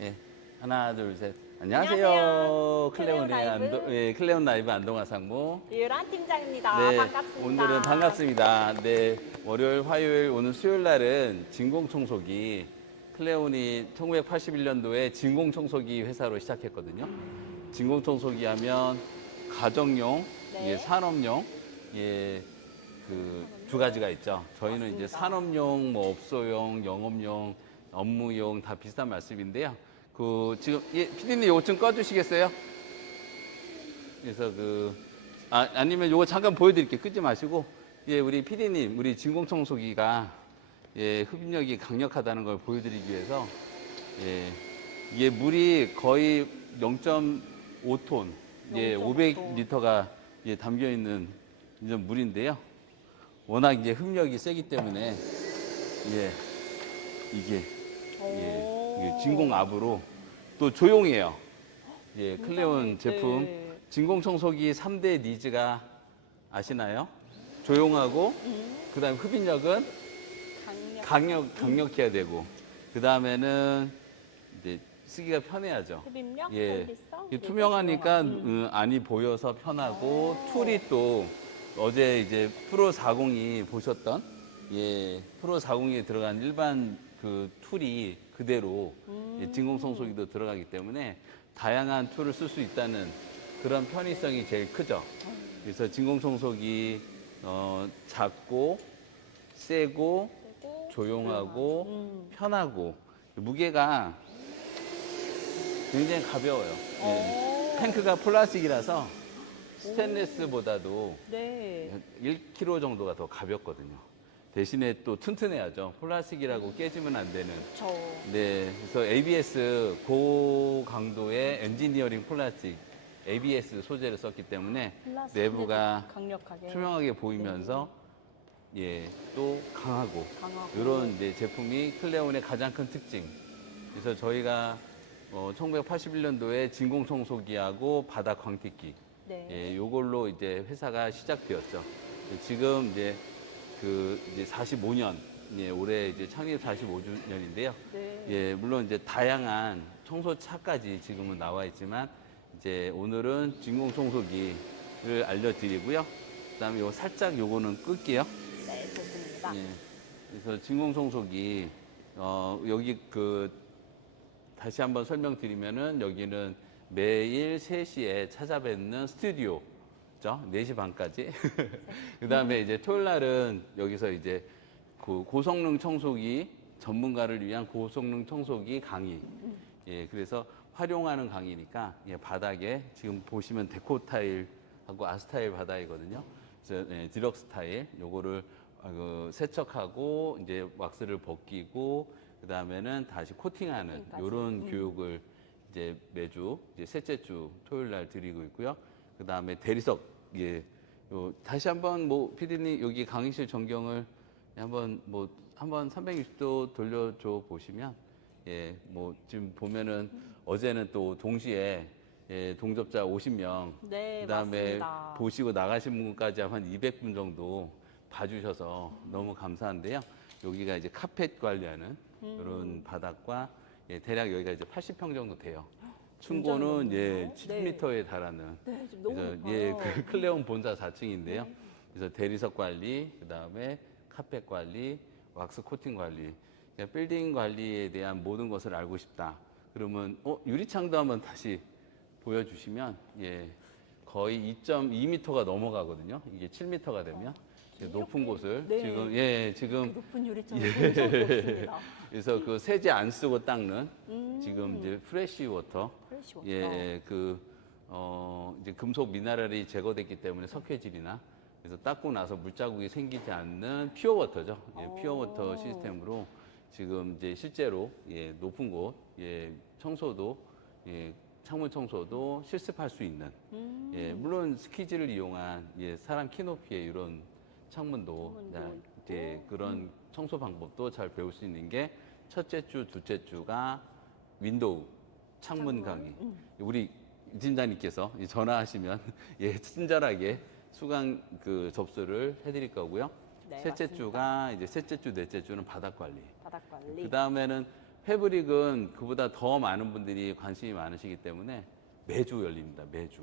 예. 하나, 둘, 셋. 안녕하세요. 안녕하세요. 클레온 라이브. 클레온 라이브 안동화 상무. 유란 팀장입니다. 네. 반갑습니다. 오늘은 반갑습니다. 네. 월요일, 화요일, 오늘 수요일 날은 진공청소기. 클레온이 1981년도에 진공청소기 회사로 시작했거든요. 진공청소기 하면 가정용, 네. 예, 산업용, 예, 그 두 가지가 있죠. 저희는 맞습니다. 이제 산업용, 뭐 업소용, 영업용, 업무용 다 비슷한 말씀인데요. 그 지금 예, 피디님 이거 좀 꺼주시겠어요? 그래서 아니면 이거 잠깐 보여드릴게요. 끄지 마시고 예, 우리 피디님, 우리 진공청소기가 예, 흡입력이 강력하다는 걸 보여드리기 위해서 예, 이게 물이 거의 0.5톤, 예, 500리터가 예, 담겨 있는 이런 물인데요. 워낙 이제 흡력이 세기 때문에 예, 이게 이게 진공압으로 또 조용해요. 예, 클레온 제품 네. 진공청소기 3대 니즈가 아시나요? 조용하고 그다음에 흡입력은 강력해야 되고 그다음에는 이제 쓰기가 편해야죠. 흡입력, 예, 편리성, 이게 그리고 투명하니까 조용함. 안이 보여서 편하고 툴이 또 어제 이제 프로 40이 보셨던 예, 프로 40에 들어간 일반 그 툴이 그대로 예, 진공청소기도 들어가기 때문에 다양한 툴을 쓸 수 있다는 그런 편의성이 제일 크죠. 그래서 진공청소기 작고 세고 그리고 조용하고 편하고 무게가 굉장히 가벼워요. 예. 탱크가 플라스틱이라서 스테인리스보다도 네. 1kg 정도가 더 가볍거든요. 대신에 또 튼튼해야죠. 플라스틱이라고 깨지면 안 되는. 저 네, 그래서 ABS 고강도의 엔지니어링 플라스틱 ABS 소재를 썼기 때문에 내부가 강력하게 투명하게 보이면서 예, 또 강하고 이런 이제 제품이 클레온의 가장 큰 특징. 그래서 저희가 1981년도에 진공청소기하고 바닥 광택기 네. 예, 요걸로 이제 회사가 시작되었죠. 지금 이제 45년, 예, 올해 이제 창립 45주년인데요. 네. 예, 물론 이제 다양한 청소차까지 지금은 나와 있지만 이제 오늘은 진공청소기를 알려드리고요. 그다음에 요 살짝 요거는 끌게요. 네, 좋습니다. 예, 그래서 진공청소기 여기 다시 한번 설명드리면은 여기는 매일 3시에 찾아뵙는 스튜디오죠. 4시 반까지. 그 다음에 이제 토요일 날은 여기서 이제 그 고성능 청소기 전문가를 위한 고성능 청소기 강의. 예, 그래서 활용하는 강의니까 예, 바닥에 지금 보시면 데코 타일하고 아스타일 바닥이거든요. 그래서 예, 디럭스 타일 요거를 세척하고 이제 왁스를 벗기고 그 다음에는 다시 코팅하는 이런 교육을 이제 매주 이제 셋째 주 토요일 날 드리고 있고요. 그 다음에 대리석 예, 다시 한번 뭐 피디님 여기 강의실 전경을 한번 360도 돌려줘 보시면 예, 뭐 지금 보면은 어제는 또 동시에 예, 동접자 50명 네, 그다음에 맞습니다. 보시고 나가신 분까지 한 200분 정도 봐주셔서 너무 감사한데요. 여기가 이제 카펫 관리하는 이런 바닥과 예, 대략 여기가 이제 80평 정도 돼요. 층고는 예, 7m에 달하는. 네, 지금 너무 그래서 높아요. 예, 그 클레온 본사 4층인데요. 그래서 대리석 관리, 그다음에 카펫 관리, 왁스 코팅 관리, 그러니까 빌딩 관리에 대한 모든 것을 알고 싶다. 그러면 유리창도 한번 다시 보여주시면 예, 거의 2.2m가 넘어가거든요. 이게 7m가 되면. 높은 곳을 네. 지금 높은 유리창을 본 적이 없습니다. 그래서 그 세제 안 쓰고 닦는 지금 이제 프레시 워터 프레시 워터. 예, 이제 금속 미네랄이 제거됐기 때문에 석회질이나 그래서 닦고 나서 물자국이 생기지 않는 퓨어 워터죠. 예, 퓨어 워터 시스템으로 지금 이제 실제로 예, 높은 곳 예, 청소도 예, 창문 청소도 실습할 수 있는 예, 물론 스키즈를 이용한 예, 사람 키높이의 이런 창문도 이제 그런 청소 방법도 잘 배울 수 있는 게 첫째 주, 둘째 주가 윈도우 창문 강의. 우리 팀장님께서 전화하시면 예, 친절하게 수강 접수를 해드릴 거고요. 네, 셋째 맞습니다. 주가 이제 셋째 주, 넷째 주는 바닥 관리. 바닥 관리. 그 다음에는 패브릭은 그보다 더 많은 분들이 관심이 많으시기 때문에 매주 열립니다. 매주.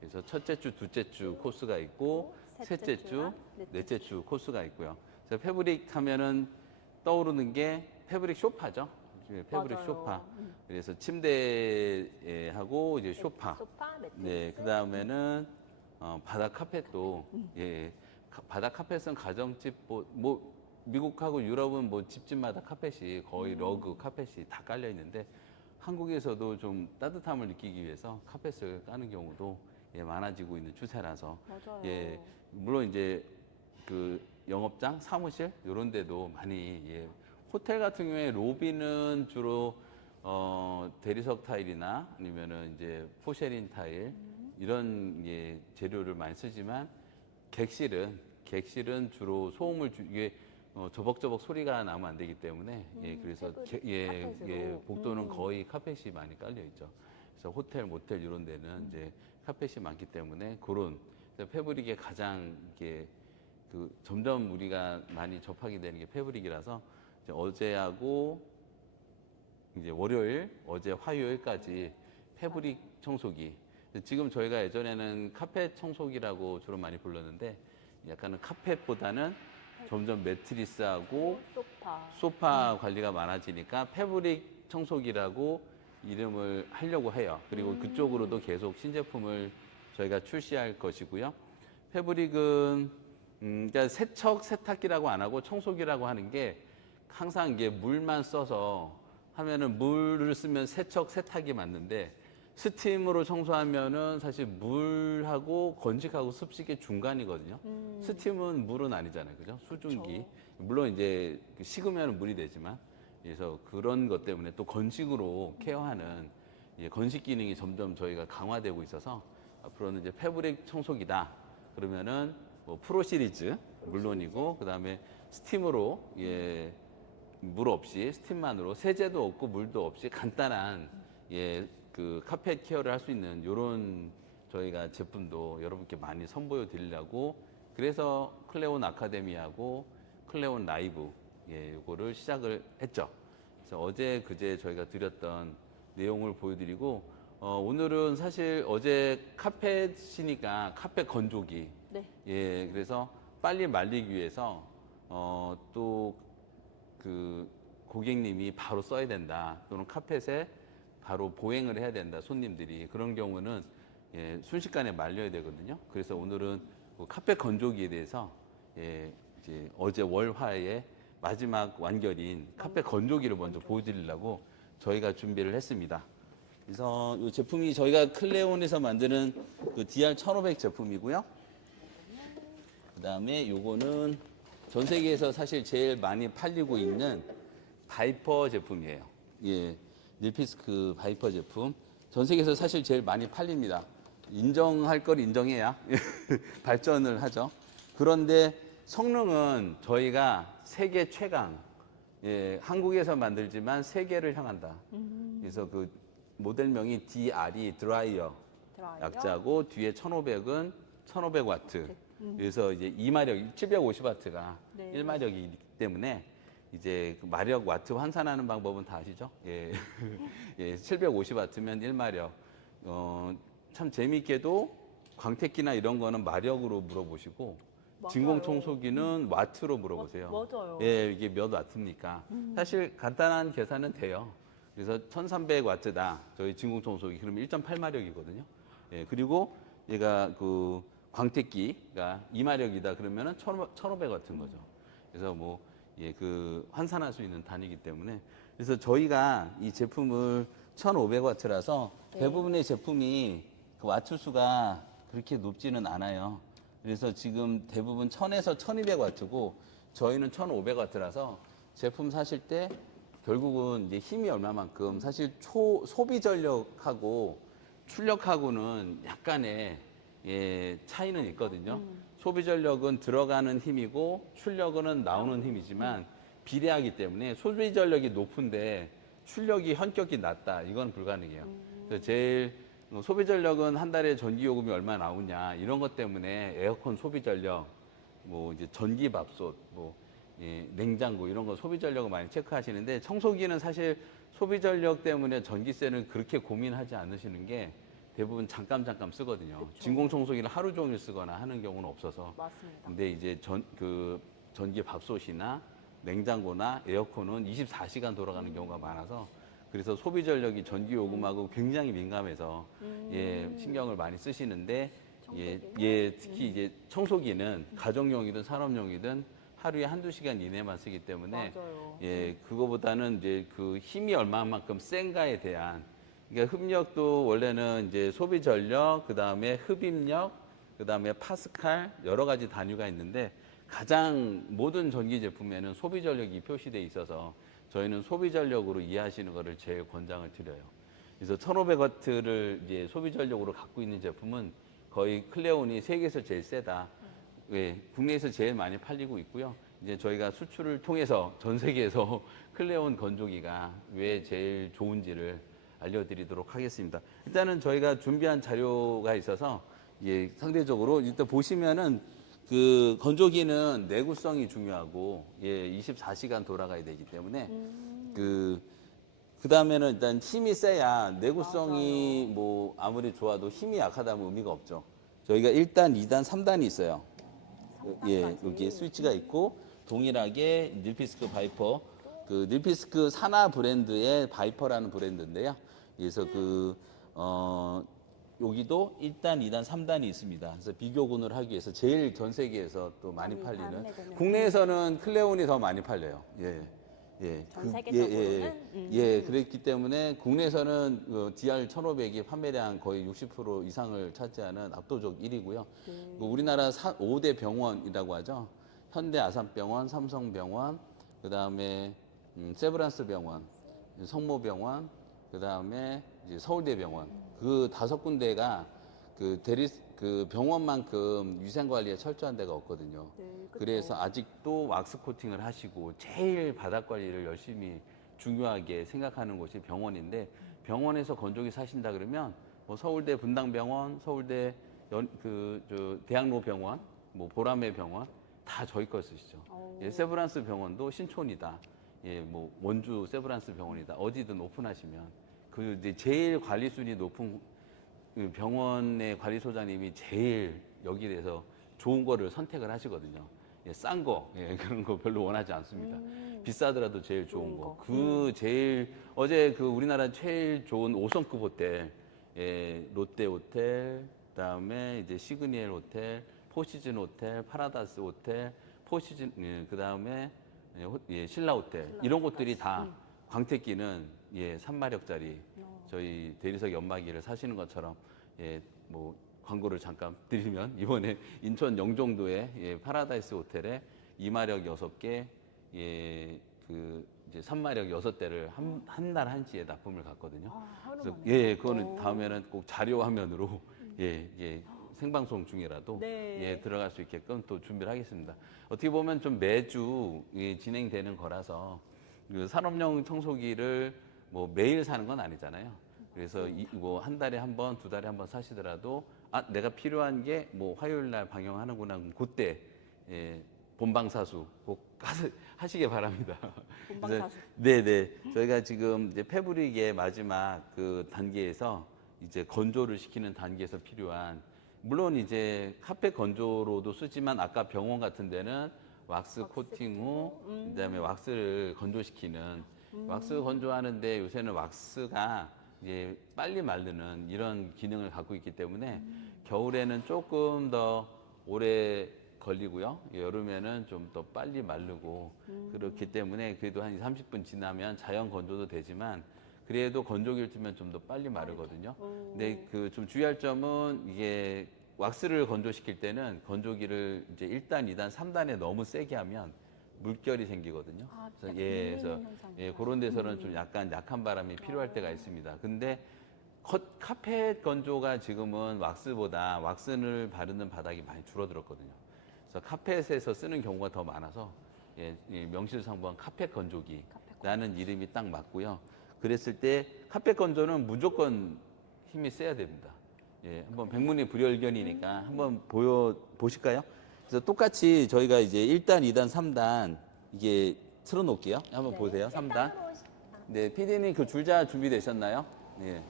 그래서 첫째 주, 둘째 주 코스가 있고 셋째 주, 주랑 넷째 주 코스가 있고요. 그래서 패브릭 하면은 떠오르는 게 패브릭 소파죠. 패브릭 맞아요. 소파. 그래서 침대하고 이제 소파. 소파, 매트리스. 네, 그 다음에는 바닥 카펫도 예, 바닥 카펫은 가정집 뭐 미국하고 유럽은 뭐 집집마다 카펫이 거의 러그 카펫이 다 깔려 있는데 한국에서도 좀 따뜻함을 느끼기 위해서 카펫을 까는 경우도 예, 많아지고 있는 추세라서 맞아요. 예, 물론 이제 그 영업장, 사무실 이런 데도 많이 예, 호텔 같은 경우에 로비는 주로 대리석 타일이나 아니면은 이제 포쉐린 타일 이런 예, 재료를 많이 쓰지만 객실은 주로 소음을 이게 저벅저벅 소리가 나면 안 되기 때문에 예, 그래서 카펫으로. 복도는 거의 카펫이 많이 깔려 있죠. 그래서 호텔, 모텔 이런 데는 이제 카펫이 많기 때문에 그런 패브릭에 가장 이게 그 점점 우리가 많이 접하게 되는 게 패브릭이라서 이제 어제하고 이제 월요일, 어제 화요일까지 패브릭 청소기. 지금 저희가 예전에는 카펫 청소기라고 주로 많이 불렀는데 약간은 카펫보다는 점점 매트리스하고 소파 관리가 많아지니까 패브릭 청소기라고 이름을 하려고 해요. 그리고 그쪽으로도 계속 신제품을 저희가 출시할 것이고요. 패브릭은 그러니까 세척 세탁기라고 안 하고 청소기라고 하는 게 항상 이게 물만 써서 하면은 물을 쓰면 세척 세탁이 맞는데 스팀으로 청소하면은 사실 물하고 건식하고 습식의 중간이거든요. 스팀은 물은 아니잖아요. 그죠? 수증기. 그쵸. 물론 이제 식으면 물이 되지만 그래서 그런 것 때문에 또 건식으로 케어하는 이제 건식 기능이 점점 저희가 강화되고 있어서 앞으로는 이제 패브릭 청소기다. 그러면은 뭐 프로 시리즈 물론이고 그다음에 스팀으로 예, 물 없이 스팀만으로 세제도 없고 물도 없이 간단한 예, 그 카펫 케어를 할 수 있는 이런 저희가 제품도 여러분께 많이 선보여 드리려고 그래서 클레온 아카데미하고 클레온 라이브 예, 요거를 시작을 했죠. 그래서 어제 그제 저희가 드렸던 내용을 보여드리고 오늘은 사실 어제 카펫이니까 카펫 건조기 네. 예, 그래서 빨리 말리기 위해서 또 그 고객님이 바로 써야 된다 또는 카펫에 바로 보행을 해야 된다 손님들이 그런 경우는 예, 순식간에 말려야 되거든요. 그래서 오늘은 그 카펫 건조기에 대해서 예, 이제 어제 월화의 마지막 완결인 카펫 건조기를 먼저 보여드리려고 저희가 준비를 했습니다. 그래서 이 제품이 저희가 클레온에서 만드는 그 DR1500 제품이고요. 그 다음에 요거는 전 세계에서 사실 제일 많이 팔리고 있는 바이퍼 제품이에요. 예, 닐피스크 바이퍼 제품. 전 세계에서 사실 제일 많이 팔립니다. 인정할 걸 인정해야 발전을 하죠. 그런데 성능은 저희가 세계 최강, 예, 한국에서 만들지만 세계를 향한다. 그래서 그 모델명이 DRE, 드라이어 약자고 뒤에 1500은 1500와트. 그래서 이제 2마력, 750와트가 네. 1마력이기 때문에 이제 그 마력 와트 환산하는 방법은 다 아시죠? 예. 예, 750와트면 1마력. 참 재미있게도 광택기나 이런 거는 마력으로 물어보시고 맞아요. 진공청소기는 와트로 물어보세요. 맞아요. 예, 이게 몇 와트입니까? 사실 간단한 계산은 돼요. 그래서 1300와트다. 저희 진공청소기. 그러면 1.8마력이거든요. 예, 그리고 얘가 그 광택기가 2마력이다. 그러면은 1500와트인 거죠. 그래서 뭐, 예, 그 환산할 수 있는 단위이기 때문에. 그래서 저희가 이 제품을 1500와트라서 네. 대부분의 제품이 그 와트 수가 그렇게 높지는 않아요. 그래서 지금 대부분 1000에서 1200와트고 저희는 1500와트라서 제품 사실 때 결국은 이제 힘이 얼마만큼 사실 소비 전력하고 출력하고는 약간의 예, 차이는 있거든요. 소비 전력은 들어가는 힘이고 출력은 나오는 힘이지만 비례하기 때문에 소비 전력이 높은데 출력이 현격히 낮다. 이건 불가능해요. 그래서 제일 소비 전력은 한 달에 전기 요금이 얼마 나오냐 이런 것 때문에 에어컨 소비 전력, 뭐 이제 전기밥솥, 뭐 예, 냉장고 이런 거 소비 전력을 많이 체크하시는데 청소기는 사실 소비 전력 때문에 전기세는 그렇게 고민하지 않으시는 게 대부분 잠깐 쓰거든요. 그쵸. 진공 청소기를 하루 종일 쓰거나 하는 경우는 없어서. 맞습니다. 근데 이제 전기 밥솥이나 냉장고나 에어컨은 24시간 돌아가는 경우가 많아서 그래서 소비 전력이 전기 요금하고 굉장히 민감해서 예, 신경을 많이 쓰시는데 특히 이제 청소기는 가정용이든 산업용이든 하루에 한두 시간 이내만 쓰기 때문에 맞아요. 예, 그거보다는 이제 그 힘이 얼마만큼 센가에 대한 그러니까 흡력도 원래는 이제 소비 전력, 그다음에 흡입력, 그다음에 파스칼 여러 가지 단위가 있는데 가장 모든 전기 제품에는 소비 전력이 표시돼 있어서 저희는 소비 전력으로 이해하시는 것을 제일 권장을 드려요. 그래서 1,500W를 이제 소비 전력으로 갖고 있는 제품은 거의 클레온이 세계에서 제일 세다. 예, 국내에서 제일 많이 팔리고 있고요. 이제 저희가 수출을 통해서 전 세계에서 클레온 건조기가 왜 제일 좋은지를 알려드리도록 하겠습니다. 일단은 저희가 준비한 자료가 있어서 예, 상대적으로 일단 보시면은 그 건조기는 내구성이 중요하고 예, 24시간 돌아가야 되기 때문에 그 다음에는 일단 힘이 세야 내구성이 뭐 아무리 좋아도 힘이 약하다면 의미가 없죠. 저희가 1단, 2단, 3단이 있어요. 예, 여기에 스위치가 있고 동일하게 닐피스크 바이퍼 그 닐피스크 산하 브랜드의 바이퍼라는 브랜드인데요. 그래서 여기도 1단, 2단, 3단이 있습니다. 그래서 비교군을 하기 위해서 제일 전 세계에서 또 많이 팔리는 판매되는. 국내에서는 클레온이 더 많이 팔려요. 예. 예. 전 세계적으로는? 예, 그랬기 때문에 국내에서는 DR1500이 판매량 거의 60% 이상을 차지하는 압도적 1위고요. 우리나라 5대 병원이라고 하죠. 현대 아산병원, 삼성병원, 그다음에 세브란스 병원, 성모병원, 그다음에 이제 서울대병원 그 5군데가 그 병원만큼 위생 관리에 철저한 데가 없거든요. 네, 그쵸. 그래서 아직도 왁스 코팅을 하시고 제일 바닥 관리를 열심히 중요하게 생각하는 곳이 병원인데 병원에서 건조기 사신다 그러면 뭐 서울대 분당병원, 서울대 대학로 병원, 뭐 보라매 병원 다 저희 걸 쓰시죠. 예, 세브란스 병원도 신촌이다. 예, 뭐 원주 세브란스 병원이다. 어디든 오픈하시면 그 이제 제일 관리 순위 높은 그 병원의 관리소장님이 제일 여기에 대해서 좋은 거를 선택을 하시거든요. 예, 싼 거, 예, 그런 거 별로 원하지 않습니다. 비싸더라도 제일 좋은 거. 어제 그 우리나라 제일 좋은 5성급 호텔, 예, 롯데 호텔, 그다음에 이제 시그니엘 호텔, 포시즌 호텔, 파라다이스 호텔, 그다음에 신라 호텔. 이런 곳들이 다 광택기는 예, 3마력짜리 저희 대리석 연마기를 사시는 것처럼 예, 뭐 광고를 잠깐 드리면 이번에 인천 영종도에 예, 파라다이스 호텔에 2마력 6개 예, 이제 3마력 6대를 한 날 한시에 납품을 갔거든요. 하루 그래서 만에. 예, 그거는 다음에는 꼭 자료 화면으로 예, 생방송 중이라도 네. 예, 들어갈 수 있게끔 또 준비를 하겠습니다. 어떻게 보면 좀 매주 예, 진행되는 거라서 그 산업용 청소기를 뭐 매일 사는 건 아니잖아요. 그래서 뭐 한 달에 한 번, 2달에 한 번 사시더라도 내가 필요한 게 뭐 화요일 날 방영하는구나. 그럼 그때 예, 본방사수 꼭 하시기 바랍니다. 본방사수. 네네. 저희가 지금 이제 패브릭의 마지막 그 단계에서 이제 건조를 시키는 단계에서 필요한 물론 이제 카펫 건조로도 쓰지만 아까 병원 같은 데는 왁스 코팅 후 그다음에 왁스를 건조시키는 왁스 건조하는데 요새는 왁스가 이제 빨리 마르는 이런 기능을 갖고 있기 때문에 겨울에는 조금 더 오래 걸리고요. 여름에는 좀 더 빨리 마르고 그렇기 때문에 그래도 한 30분 지나면 자연 건조도 되지만 그래도 건조기를 틀면 좀 더 빨리 마르거든요. 근데 그 좀 주의할 점은 이게 왁스를 건조시킬 때는 건조기를 이제 1단, 2단, 3단에 너무 세게 하면 물결이 생기거든요. 그래서 그래서 그런 데서는 좀 약간 약한 바람이 필요할 때가 있습니다. 근데 카펫 건조가 지금은 왁스보다 왁스를 바르는 바닥이 많이 줄어들었거든요. 그래서 카펫에서 쓰는 경우가 더 많아서 명실상부한 카펫 건조기라는 이름이 딱 맞고요. 그랬을 때 카펫 건조는 무조건 힘이 세야 됩니다. 예, 한번 백문이 불여일견이니까 한번 보실까요? 그래서 똑같이 저희가 이제 1단, 2단, 3단 이게 틀어놓을게요. 한번 보세요. 3단. 네, PD님 그 줄자 준비되셨나요? 예.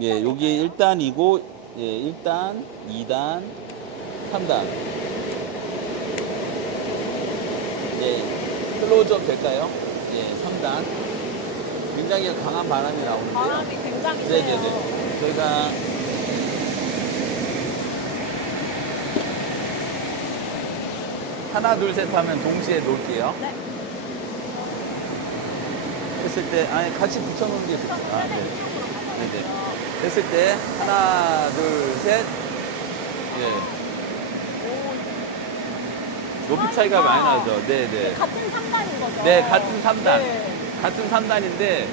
예, 여기 1단이고, 예, 1단, 2단, 3단. 예, 클로즈업 될까요? 예, 3단. 굉장히 강한 바람이 나오는데요. 바람이 굉장히 세요. 네네네. 저희가 하나, 둘, 셋 하면 동시에 놓을게요. 네. 했을 때, 아니, 같이 붙여놓는 게 좋다. 아, 네. 네네. 했을 때, 하나, 둘, 셋. 예. 높이 차이가 많이 나죠. 네네. 같은 3단인 거죠? 네, 같은 3단. 네. 같은 3단인데,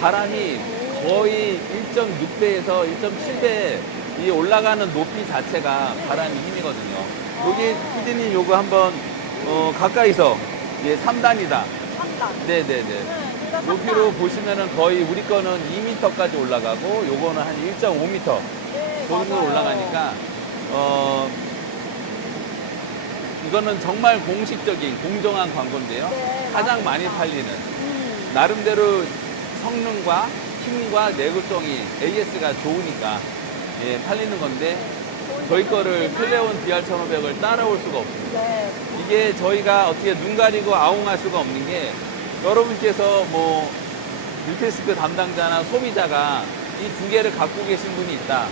바람이 거의 1.6배에서 1.7배 이 올라가는 높이 자체가 바람이 힘이거든요. 여기 피디님 요거 한번 가까이서 예 3단이다. 3단. 네네네. 둘다 높이로 보시면은 거의 우리 거는 2m까지 올라가고 요거는 한 1.5m 네, 정도 맞아요. 올라가니까 이거는 정말 공식적인 공정한 광고인데요. 네, 가장 맞습니다. 많이 팔리는 나름대로 성능과 힘과 내구성이 AS가 좋으니까 예, 팔리는 건데 저희 거를 클레온 DR1500을 따라올 수가 없습니다. 네. 이게 저희가 어떻게 눈 가리고 아웅할 수가 없는 게 여러분께서 뭐 뉴테스크 담당자나 소비자가 이 두 개를 갖고 계신 분이 있다.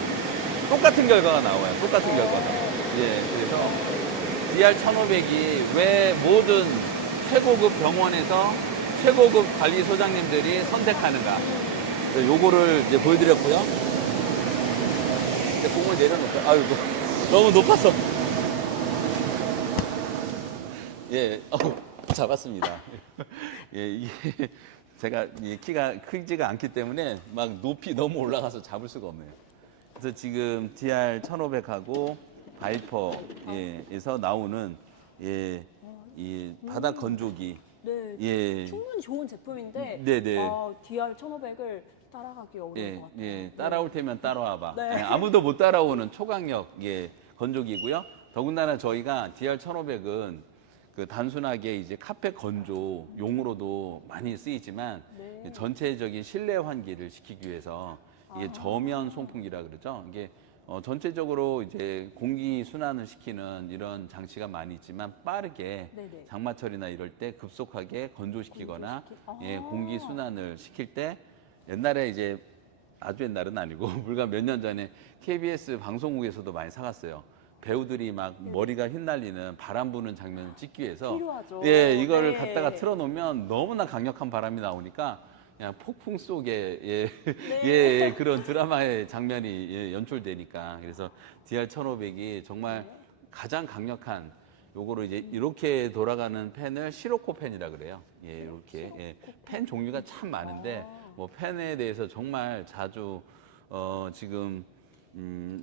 똑같은 결과가 나와요. 똑같은 결과가. 예, 그래서 DR1500이 왜 모든 최고급 병원에서 최고급 관리소장님들이 선택하는가. 요거를 이제 보여드렸고요. 이제 공을 내려놓을까요? 아유, 너무 높아서. 예, 잡았습니다. 예, 이게 제가 키가 크지가 않기 때문에 막 높이 너무 올라가서 잡을 수가 없네요. 그래서 지금 DR1500하고 바이퍼에서 나오는 예, 이 바닥 건조기. 네. 예. 충분히 좋은 제품인데 네네. DR1500을 따라가기 어려운 예, 것 같아요. 예, 따라올 테면 따라와봐. 네. 예, 아무도 못 따라오는 초강력 예, 건조기고요. 더군다나 저희가 DR1500은 그 단순하게 이제 카펫 건조용으로도 많이 쓰이지만 네. 전체적인 실내 환기를 시키기 위해서 이게 저면 송풍기라 그러죠. 이게 전체적으로 이제 공기 순환을 시키는 이런 장치가 많이 있지만 빠르게 네네. 장마철이나 이럴 때 급속하게 건조시키거나 예, 아. 공기 순환을 시킬 때 옛날에 이제 아주 옛날은 아니고 불과 몇 년 전에 KBS 방송국에서도 많이 사갔어요. 배우들이 막 머리가 휘날리는 바람 부는 장면을 찍기 위해서 필요하죠. 예, 이거를 네. 갖다가 틀어놓으면 너무나 강력한 바람이 나오니까 그냥 폭풍 속에 예, 네. 예, 그런 드라마의 장면이 예, 연출되니까 그래서 DR1500이 정말 가장 강력한 요거를 이제 이렇게 돌아가는 팬을 시로코 팬이라 그래요. 예, 이렇게 예, 팬 종류가 참 많은데 뭐 팬에 대해서 정말 자주 지금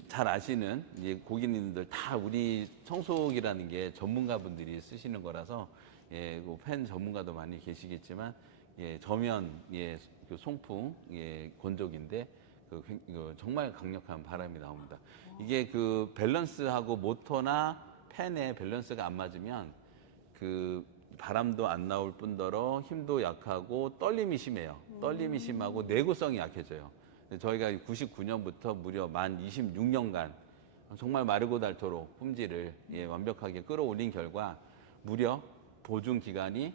잘 아시는 이제 고객님들 다 우리 청소기라는 게 전문가분들이 쓰시는 거라서 예, 그팬 전문가도 많이 계시겠지만 예, 저면 예, 그 송풍 예, 건조기인데 그 정말 강력한 바람이 나옵니다. 이게 그 밸런스하고 모터나 팬의 밸런스가 안 맞으면 그 바람도 안 나올 뿐더러 힘도 약하고 떨림이 심해요. 떨림이 심하고 내구성이 약해져요. 저희가 99년부터 무려 만 26년간 정말 마르고 닳도록 품질을 예, 완벽하게 끌어올린 결과 무려 보증 기간이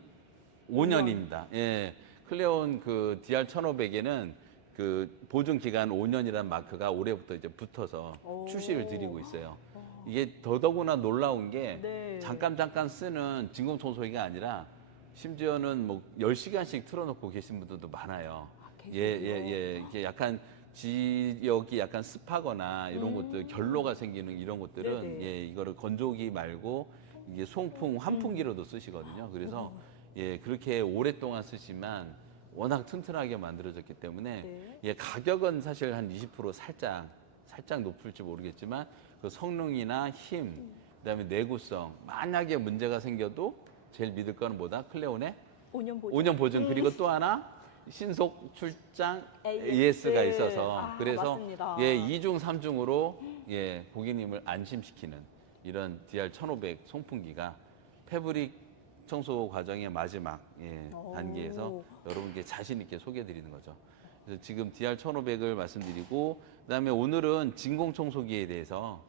5년입니다. 예, 클레온 그 DR1500에는 그 보증 기간 5년이라는 마크가 올해부터 이제 붙어서 출시를 드리고 있어요. 이게 더더구나 놀라운 게 네. 잠깐 쓰는 진공청소기가 아니라 심지어는 뭐 10시간씩 틀어놓고 계신 분들도 많아요. 예. 이게 약간 지역이 약간 습하거나 이런 것들 결로가 생기는 이런 것들은 네네. 예, 이거를 건조기 말고 이게 송풍, 환풍기로도 쓰시거든요. 그래서 예, 그렇게 오랫동안 쓰시면 워낙 튼튼하게 만들어졌기 때문에 네. 예, 가격은 사실 한 20% 살짝 높을지 모르겠지만 그 성능이나 힘, 그다음에 내구성 만약에 문제가 생겨도 제일 믿을 거는 뭐다? 클레온의 5년 보증. 5년 보증 그리고 또 하나 신속 출장 AS가 있어서 그래서 맞습니다. 예, 2중 3중으로 예, 고객님을 안심시키는 이런 DR1500 송풍기가 패브릭 청소 과정의 마지막 오. 단계에서 여러분께 자신 있게 소개해 드리는 거죠. 그래서 지금 DR1500을 말씀드리고 그다음에 오늘은 진공 청소기에 대해서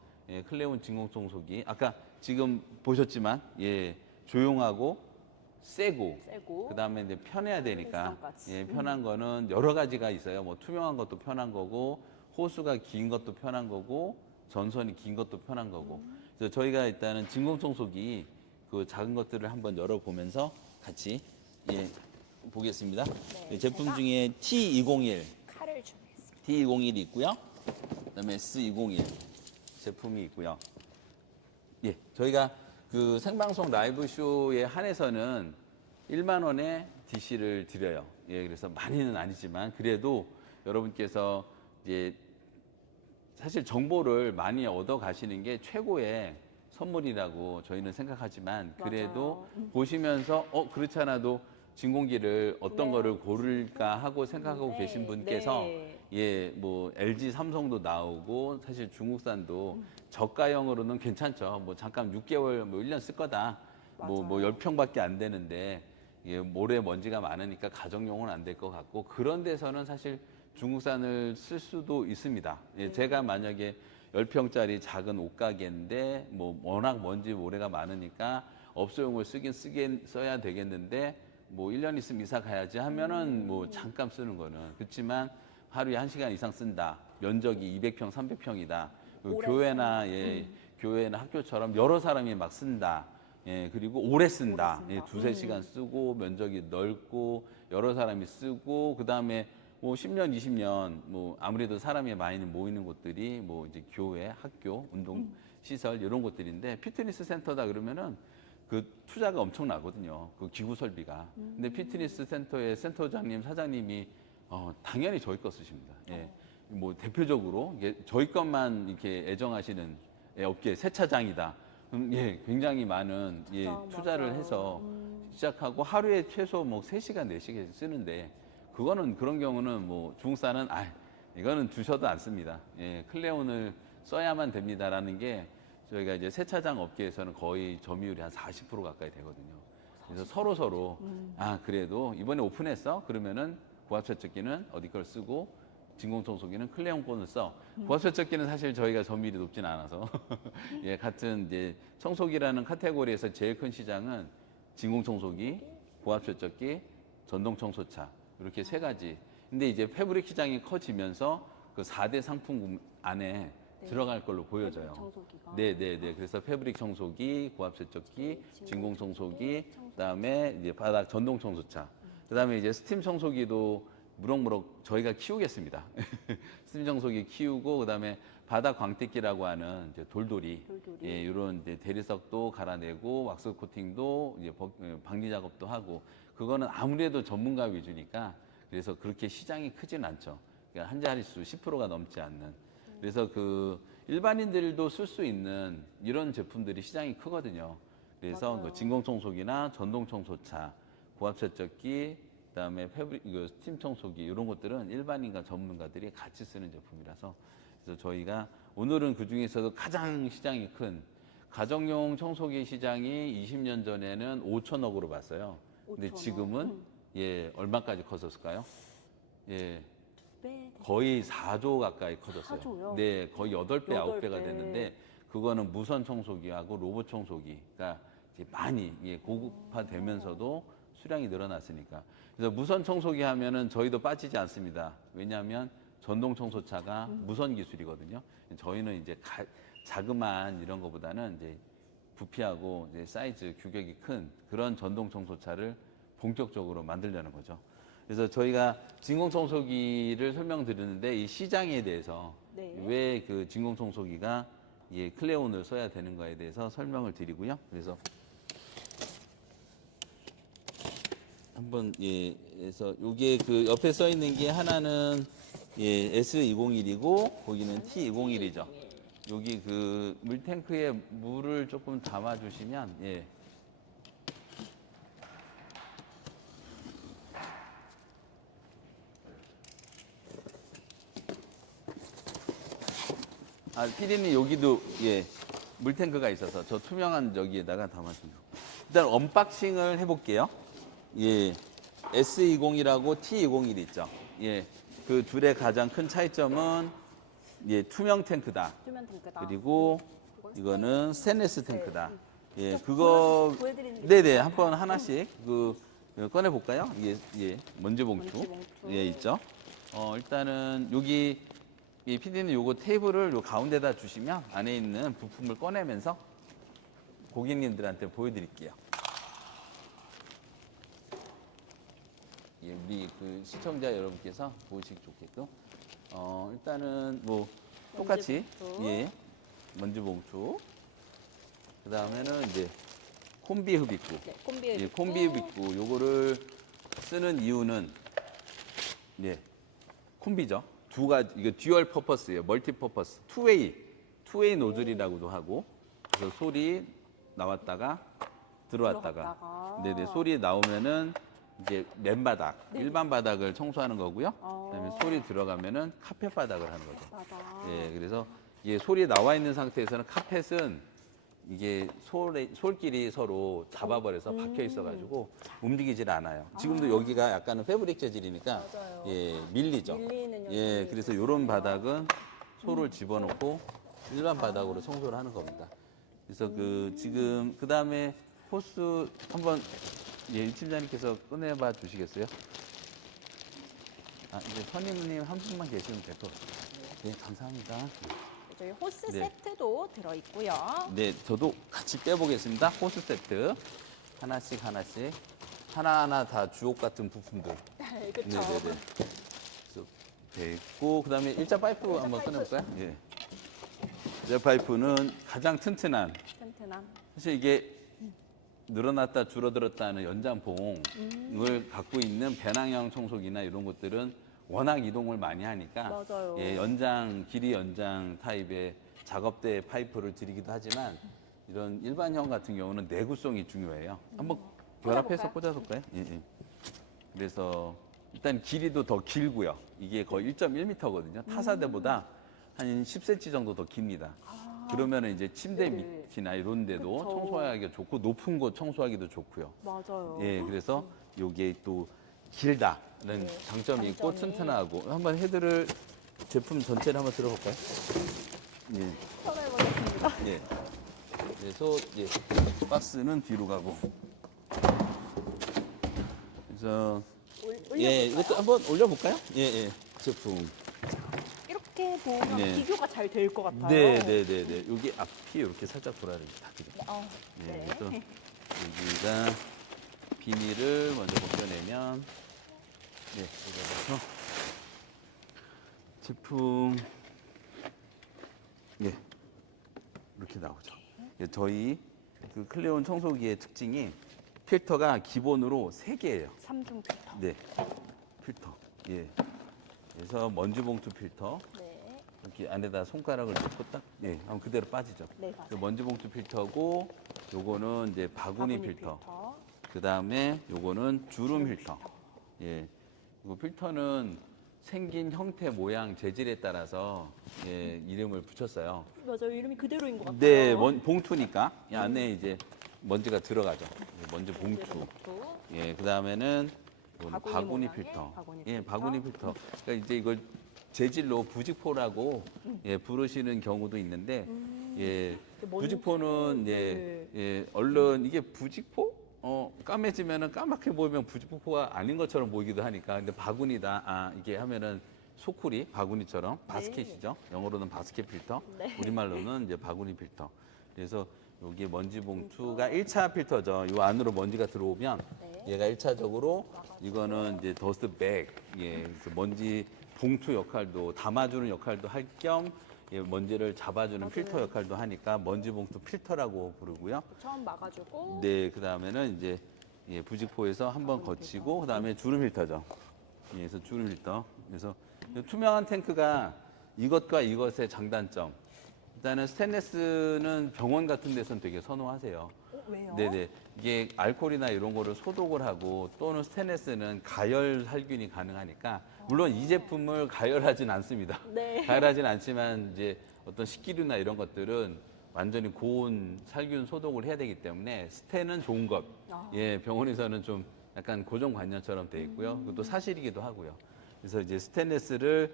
클레온 진공 청소기 아까 지금 보셨지만 조용하고 세고 그다음에 이제 편해야 되니까 일상까지. 편한 거는 여러 가지가 있어요. 뭐 투명한 것도 편한 거고 호수가 긴 것도 편한 거고 전선이 긴 것도 편한 거고. 그래서 저희가 일단은 진공 청소기 그 작은 것들을 한번 열어보면서 같이 보겠습니다. 네, 제품 제가 중에 T201, 칼을 준비했습니다. T201이 있고요. 그다음에 S201 제품이 있고요. 저희가 그 생방송 라이브 쇼에 한해서는 1만 원의 DC를 드려요. 그래서 많이는 아니지만 그래도 여러분께서 이제 사실 정보를 많이 얻어 가시는 게 최고의 선물이라고 저희는 생각하지만 그래도 보시면서 그렇지 않아도 진공기를 어떤 네. 거를 고를까 하고 생각하고 계신 분께서 뭐 LG 삼성도 나오고 사실 중국산도 저가형으로는 괜찮죠. 뭐 잠깐 6개월 뭐 1년 쓸 거다. 뭐 10평밖에 안 되는데 이게 모래 먼지가 많으니까 가정용은 안 될 것 같고 그런 데서는 사실 중국산을 쓸 수도 있습니다. 제가 만약에 10평짜리 작은 옷가게인데 뭐 워낙 먼지 모래가 많으니까 업소용을 써야 되겠는데 뭐 1년 있으면 이사 가야지 하면은 뭐 잠깐 쓰는 거는 그렇지만 하루에 1시간 이상 쓴다. 면적이 200평, 300평이다. 교회나 교회나 학교처럼 여러 사람이 막 쓴다. 그리고 오래 쓴다. 두세 시간 쓰고 면적이 넓고 여러 사람이 쓰고 그다음에 뭐 10년, 20년 뭐 아무래도 사람이 많이 모이는 곳들이 뭐 이제 교회, 학교, 운동 시설 이런 곳들인데 피트니스 센터다 그러면은 그 투자가 엄청나거든요. 그 기구 설비가. 근데 피트니스 센터의 센터장님, 사장님이 당연히 저희 거 쓰십니다. 뭐 대표적으로 저희 것만 이렇게 애정하시는 업계 세차장이다. 굉장히 많은 투자를 해서 시작하고 하루에 최소 뭐 3시간, 4시간 쓰는데 그거는 그런 경우는 뭐 중국산은 이거는 주셔도 안 씁니다. 클레온을 써야만 됩니다라는 게 저희가 이제 세차장 업계에서는 거의 점유율이 한 40% 가까이 되거든요. 그래서 서로 그래도 이번에 오픈했어? 그러면은 고압세척기는 어디 걸 쓰고 진공청소기는 클레온 폰을 써. 고압세척기는 사실 저희가 점유율이 높진 않아서 같은 이제 청소기라는 카테고리에서 제일 큰 시장은 진공청소기, 고압세척기, 전동청소차 이렇게 세 가지. 근데 이제 패브릭 시장이 커지면서 그 4대 상품 안에 들어갈 걸로 보여져요. 청소기가. 그래서 패브릭 청소기, 고압 세척기, 진공 청소기, 그다음에 이제 바닥 전동 청소차. 그다음에 이제 스팀 청소기도 무럭무럭 저희가 키우겠습니다. 스팀 청소기 키우고 그다음에 바닥 광택기라고 하는 이제 돌돌이. 이런 이제 대리석도 갈아내고 왁스 코팅도 이제 방리 작업도 하고 그거는 아무래도 전문가 위주니까 그래서 그렇게 시장이 크진 않죠. 그러니까 한 자릿수 10%가 넘지 않는. 그래서 그 일반인들도 쓸 수 있는 이런 제품들이 시장이 크거든요. 그래서 그 진공 청소기나 전동 청소차, 고압 세척기, 그다음에 스팀 청소기 이런 것들은 일반인과 전문가들이 같이 쓰는 제품이라서 그래서 저희가 오늘은 그 중에서도 가장 시장이 큰 가정용 청소기 시장이 20년 전에는 5천억으로 봤어요. 근데 5천억. 지금은 얼마까지 커졌을까요? 네. 거의 4조 가까이 커졌어요. 4조요? 네, 거의 8배, 9배가 8배. 됐는데 그거는 무선 청소기하고 로봇 청소기가 이제 많이 고급화되면서도 수량이 늘어났으니까. 그래서 무선 청소기 하면은 저희도 빠지지 않습니다. 왜냐하면 전동 청소차가 무선 기술이거든요. 저희는 이제 자그마한 이런 거보다는 이제 부피하고 이제 사이즈 규격이 큰 그런 전동 청소차를 본격적으로 만들려는 거죠. 그래서 저희가 진공청소기를 설명드리는데 이 시장에 대해서 왜 그 진공청소기가 클레온을 써야 되는 거에 대해서 설명을 드리고요. 그래서 한번 그래서 요게 그 옆에 써 있는 게 하나는 S201이고 거기는 T201이죠. 여기 그 물탱크에 물을 조금 담아 주시면 피디님 여기도 물탱크가 있어서 저 투명한 여기에다가 담아주세요. 일단 언박싱을 해볼게요. 예, S20이라고 T201 있죠. 예, 그 둘의 가장 큰 차이점은 예, 투명 탱크다. 투명 탱크다. 그리고 그건 이거는 스테인리스 탱크다. 예, 좀 그거 보여드리는 게 네네 있을까요? 한번 하나씩 그 꺼내 볼까요? 예, 먼지 봉투. 먼지 봉투. 예, 있죠. 일단은 여기 이 PD는 요거 테이블을 요 가운데다 주시면 안에 있는 부품을 꺼내면서 고객님들한테 보여드릴게요. 예, 우리 그 시청자 여러분께서 보시기 좋게끔 일단은 뭐 똑같이 봉투. 예, 먼지 봉투. 그 다음에는 이제 콤비 흡입구. 네, 콤비 예, 흡입구. 콤비 흡입구. 요거를 쓰는 이유는 예, 콤비죠. 두 가지 이거 듀얼 퍼퍼스예요. 멀티 퍼퍼스. 투웨이 노즐이라고도 하고. 그래서 소리 나왔다가 들어왔다가. 들어갔다가. 네네. 소리 나오면은 이제 맨바닥, 일반 바닥을 청소하는 거고요. 그다음에 소리 들어가면은 카펫 바닥을 하는 거죠. 맞아. 예, 그래서 이게 솔이 나와 있는 상태에서는 카펫은 이게 솔끼리 서로 잡아버려서 박혀 있어가지고 움직이질 않아요. 지금도 여기가 약간은 패브릭 재질이니까 맞아요. 예, 밀리죠. 밀리는 예, 연습이 그래서 이런 바닥은 솔을 집어넣고 일반 바닥으로 청소를 하는 겁니다. 그래서 지금 그 다음에 호스 한번 예, 팀장님께서 꺼내봐 주시겠어요? 이제 선임님 한 분만 계시면 될 것 같아요. 네, 감사합니다. 저희 호스 네. 세트도 들어있고요. 네, 저도 같이 빼보겠습니다. 호스 세트 하나씩 하나하나 다 주옥 같은 부품들. 그렇죠. 네네네. 그래서 돼 있고 그다음에 일자 파이프 한번 꺼내볼까요? 예. 일자 파이프는 가장 튼튼한. 튼튼함. 사실 이게 늘어났다 줄어들었다 하는 연장봉을 갖고 있는 배낭형 청소기나 이런 것들은 워낙 이동을 많이 하니까 맞아요. 예, 길이 연장 타입의 작업대 파이프를 드리기도 하지만 이런 일반형 같은 경우는 내구성이 중요해요. 한번 결합해서 꽂아볼까요? 예, 예. 그래서 일단 길이도 더 길고요. 이게 거의 1.1m거든요. 타사대보다 한 10cm 정도 더 깁니다. 그러면 이제 침대 네. 밑이나 이런 데도 그쵸. 청소하기가 좋고 높은 곳 청소하기도 좋고요. 맞아요. 예, 그래서 요게 또 길다는 네, 장점이 있고 장점이. 튼튼하고 한번 헤드를 제품 전체를 한번 들어볼까요? 예, 쳐내보겠습니다. 예. 그래서 예, 박스는 뒤로 가고. 그래서 예, 이것도 한번 올려볼까요? 예, 예. 제품. 이렇게 보면 네. 비교가 잘 될 것 같아요. 네, 네, 네, 네. 여기 앞이 이렇게 살짝 돌아야 됩니다. 그죠? 네. 네, 그래서 여기가 비닐을 먼저 벗겨내면 네, 이거서 제품 예, 이렇게 나오죠. 예, 저희 그 클레온 청소기의 특징이 필터가 기본으로 3개예요. 3중 필터. 네, 필터. 예. 그래서 먼지 봉투 필터. 네. 이렇게 안에다 손가락을 넣고 딱, 예, 하면 그대로 빠지죠. 네, 맞아요. 그 먼지 봉투 필터고, 요거는 이제 바구니 필터. 그 다음에 요거는 주름 필터. 예. 이거 필터는 생긴 형태, 모양, 재질에 따라서 예, 이름을 붙였어요. 맞아요. 이름이 그대로인 것 같아요. 네, 봉투니까 이 안에 이제 먼지가 들어가죠. 먼지 봉투. 봉투. 예, 그 다음에는 바구니 모양의 필터. 바구니 예, 필터. 바구니 필터. 그러니까 이제 이걸 재질로 부직포라고 예, 부르시는 경우도 있는데, 예, 그 먼지, 부직포는 네. 얼른 이게 부직포? 까매지면은 까맣게 보이면 부직포가 아닌 것처럼 보이기도 하니까. 근데 바구니다. 이게 하면은 소쿠리, 바구니처럼 바스켓이죠. 영어로는 바스켓 필터. 네. 우리말로는 이제 바구니 필터. 그래서 여기 먼지 봉투가 1차 필터죠. 이 안으로 먼지가 들어오면 네. 얘가 1차적으로 이거는 이제 더스트 백, 예, 그래서 먼지 봉투 역할도 담아주는 역할도 할 겸 예, 먼지를 잡아주는 필터 역할도 하니까 먼지 봉투 필터라고 부르고요. 처음 막아주고. 네, 그 다음에는 이제 예, 부직포에서 한번 거치고 그 다음에 주름 필터죠. 예, 그래서 주름 필터. 그래서 투명한 탱크가 이것과 이것의 장단점. 일단은 스테인리스는 병원 같은 데서는 되게 선호하세요. 왜요? 네네. 이게 알코올이나 이런 거를 소독을 하고 또는 스테인리스는 가열 살균이 가능하니까 물론 이 제품을 가열하진 않습니다. 네. 가열하진 않지만 이제 어떤 식기류나 이런 것들은 완전히 고온 살균 소독을 해야 되기 때문에 스테는 좋은 것. 아. 예, 병원에서는 좀 약간 고정관념처럼 돼 있고요. 그것도 사실이기도 하고요. 그래서 이제 스테인리스를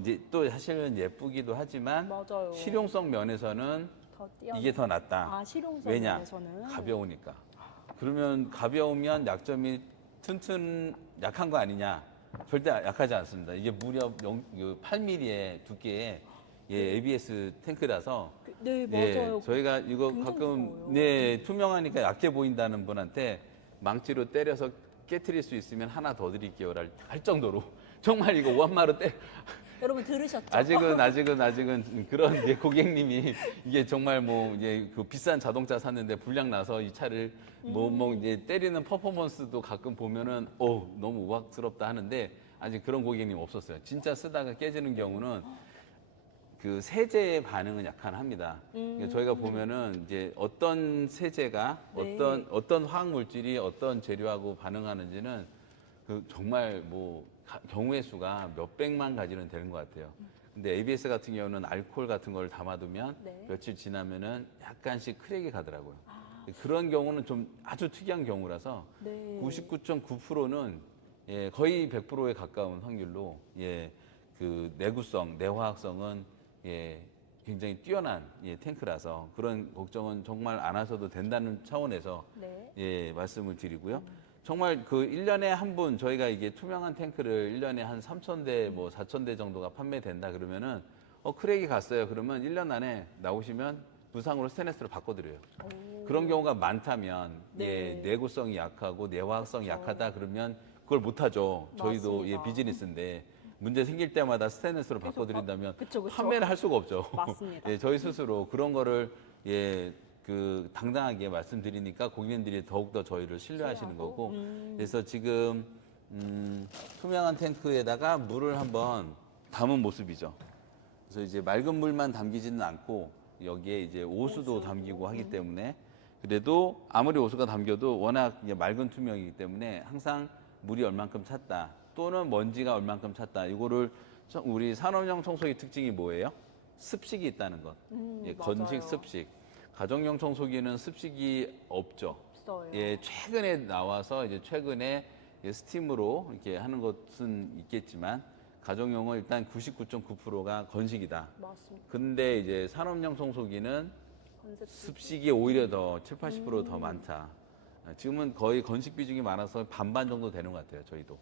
이제 또 사실은 예쁘기도 하지만 맞아요. 실용성 면에서는 더 뛰어난. 이게 더 낫다. 아, 실용성 왜냐? 면에서는. 가벼우니까. 그러면 가벼우면 약점이 약한 거 아니냐? 절대 약하지 않습니다. 이게 무려 8mm의 두께의 예, ABS 탱크라서 네, 예, 맞아요. 저희가 이거 굉장히 가끔 무거워요. 네, 투명하니까 약해 보인다는 분한테 망치로 때려서 깨트릴 수 있으면 하나 더 드릴게요 할 정도로 정말 이거 원마로 여러분 들으셨죠? 아직은 그런 이제 고객님이 이게 정말 뭐 이제 그 비싼 자동차 샀는데 불량 나서 이 차를 뭐 이제 때리는 퍼포먼스도 가끔 보면은 너무 우악스럽다 하는데 아직 그런 고객님 없었어요. 진짜 쓰다가 깨지는 경우는 그 세제의 반응은 약합니다. 그러니까 저희가 보면은 이제 어떤 세제가 네. 어떤 화학 물질이 어떤 재료하고 반응하는지는 그 정말 뭐 경우의 수가 몇 백만 가지는 되는 것 같아요. 근데 ABS 같은 경우는 알코올 같은 걸 담아두면 네. 며칠 지나면은 약간씩 크랙이 가더라고요. 그런 경우는 좀 아주 특이한 경우라서 네. 99.9%는 예, 거의 100%에 가까운 확률로 예, 그 내구성, 내화학성은 예, 굉장히 뛰어난 예, 탱크라서 그런 걱정은 정말 안 하셔도 된다는 차원에서 네. 예, 말씀을 드리고요. 정말 그 1년에 한 분 저희가 이게 투명한 탱크를 1년에 한 3,000대 뭐 4,000대 정도가 판매된다 그러면은 크랙이 갔어요. 그러면 1년 안에 나오시면 무상으로 스테인리스로 바꿔드려요. 오. 그런 경우가 많다면 네. 예, 내구성이 약하고 내화학성이 그렇죠. 약하다 그러면 그걸 못하죠. 저희도 예, 맞습니다. 비즈니스인데 문제 생길 때마다 스테인리스로 계속 바꿔드린다면 그쵸. 판매를 할 수가 없죠. 맞습니다. 예, 저희 스스로 그런 거를 예, 그 당당하게 말씀드리니까 고객님들이 더욱더 저희를 신뢰하시는 신뢰하고, 거고 그래서 지금 투명한 탱크에다가 물을 한번 담은 모습이죠. 그래서 이제 맑은 물만 담기지는 않고 여기에 이제 오수도 담기고 하기 때문에 그래도 아무리 오수가 담겨도 워낙 이제 맑은 투명이기 때문에 항상 물이 얼만큼 찼다 또는 먼지가 얼만큼 찼다 이거를 우리 산업용 청소기 특징이 뭐예요? 습식이 있다는 것. 예, 건식, 맞아요. 습식. 가정용 청소기는 습식이 없죠. 없어요. 예, 최근에 나와서 이제 최근에 스팀으로 이렇게 하는 것은 있겠지만 가정용은 일단 99.9%가 건식이다. 맞습니다. 근데 이제 산업용 청소기는 컨셉 습식이 오히려 더 7, 80%더 많다. 지금은 거의 건식 비중이 많아서 반반 정도 되는 것 같아요, 저희도.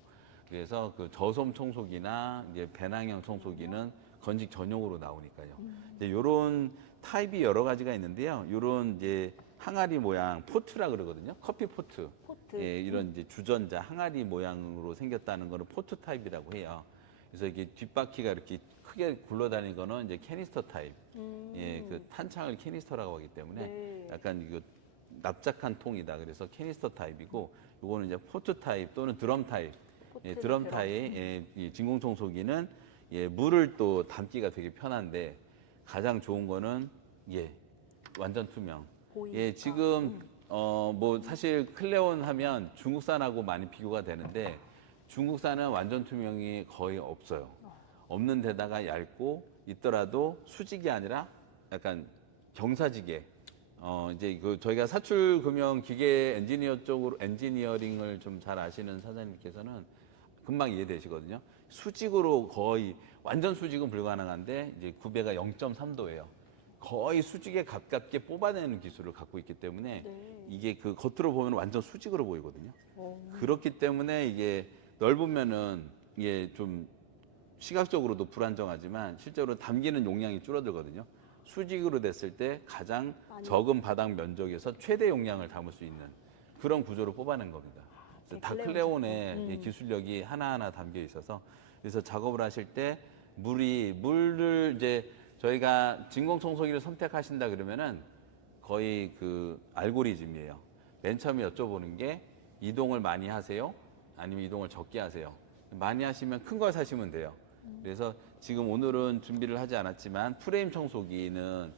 그래서 그 저솜 청소기나 이제 배낭형 청소기는 건식 전용으로 나오니까요. 이제 요런 타입이 여러 가지가 있는데요. 요런 이제 항아리 모양 포트라 그러거든요. 커피 포트. 포트. 예, 이런 이제 주전자 항아리 모양으로 생겼다는 거는 포트 타입이라고 해요. 그래서 이게 뒷바퀴가 이렇게 크게 굴러다니는 거는 이제 캐니스터 타입. 예, 그 탄창을 캐니스터라고 하기 때문에 네. 약간 이거 납작한 통이다. 그래서 캐니스터 타입이고 요거는 이제 포트 타입 또는 드럼 타입. 예, 드럼 타입 예, 이 진공 청소기는 예, 물을 또 담기가 되게 편한데 가장 좋은 거는 예, 완전 투명. 보이니까. 예, 지금 뭐 사실 클레온 하면 중국산하고 많이 비교가 되는데 중국산은 완전 투명이 거의 없어요. 없는 데다가 얇고 있더라도 수직이 아니라 약간 경사지게. 이제 그 저희가 사출 금융 기계 엔지니어 쪽으로 엔지니어링을 좀 잘 아시는 사장님께서는 금방 이해되시거든요. 수직으로 거의 완전 수직은 불가능한데 이제 구배가 0.3도예요. 거의 수직에 가깝게 뽑아내는 기술을 갖고 있기 때문에 네. 이게 그 겉으로 보면 완전 수직으로 보이거든요. 오. 그렇기 때문에 이게 넓으면은 이게 좀 시각적으로도 불안정하지만 실제로 담기는 용량이 줄어들거든요. 수직으로 됐을 때 가장 적은 바닥 면적에서 최대 용량을 담을 수 있는 그런 구조로 뽑아낸 겁니다. 그래서 다 클레온의 기술력이 하나하나 담겨 있어서 그래서 작업을 하실 때 물을 이제 저희가 진공 청소기를 선택하신다 그러면은 거의 그 알고리즘이에요. 맨 처음에 여쭤보는 게 이동을 많이 하세요? 아니면 이동을 적게 하세요? 많이 하시면 큰 걸 사시면 돼요. 그래서 지금 오늘은 준비를 하지 않았지만 프레임 청소기는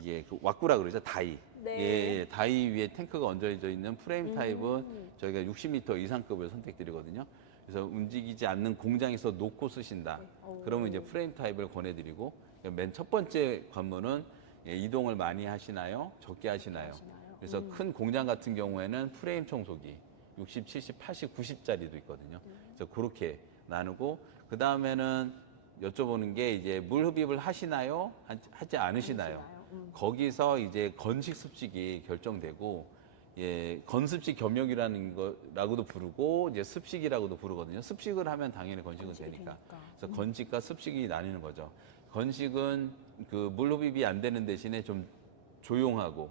이게 그 왁구라 그러죠. 다이. 네. 예, 다이 위에 탱크가 얹어져 있는 프레임 타입은 저희가 60m 이상급을 선택드리거든요. 그래서 움직이지 않는 공장에서 놓고 쓰신다. 네. 오. 그러면 이제 프레임 타입을 권해드리고 맨 첫 번째 관문은 예, 이동을 많이 하시나요? 적게 하시나요? 하시나요? 그래서 큰 공장 같은 경우에는 프레임 청소기 60, 70, 80, 90짜리도 있거든요. 그래서 그렇게 나누고 그 다음에는 여쭤보는 게 이제 물 흡입을 하시나요? 하지 않으시나요? 거기서 이제 건식 습식이 결정되고 예, 건습식 겸용이라는 거라고도 부르고 이제 습식이라고도 부르거든요. 습식을 하면 당연히 건식은 되니까. 그래서 건식과 습식이 나뉘는 거죠. 건식은 그 물 흡입이 안 되는 대신에 좀 조용하고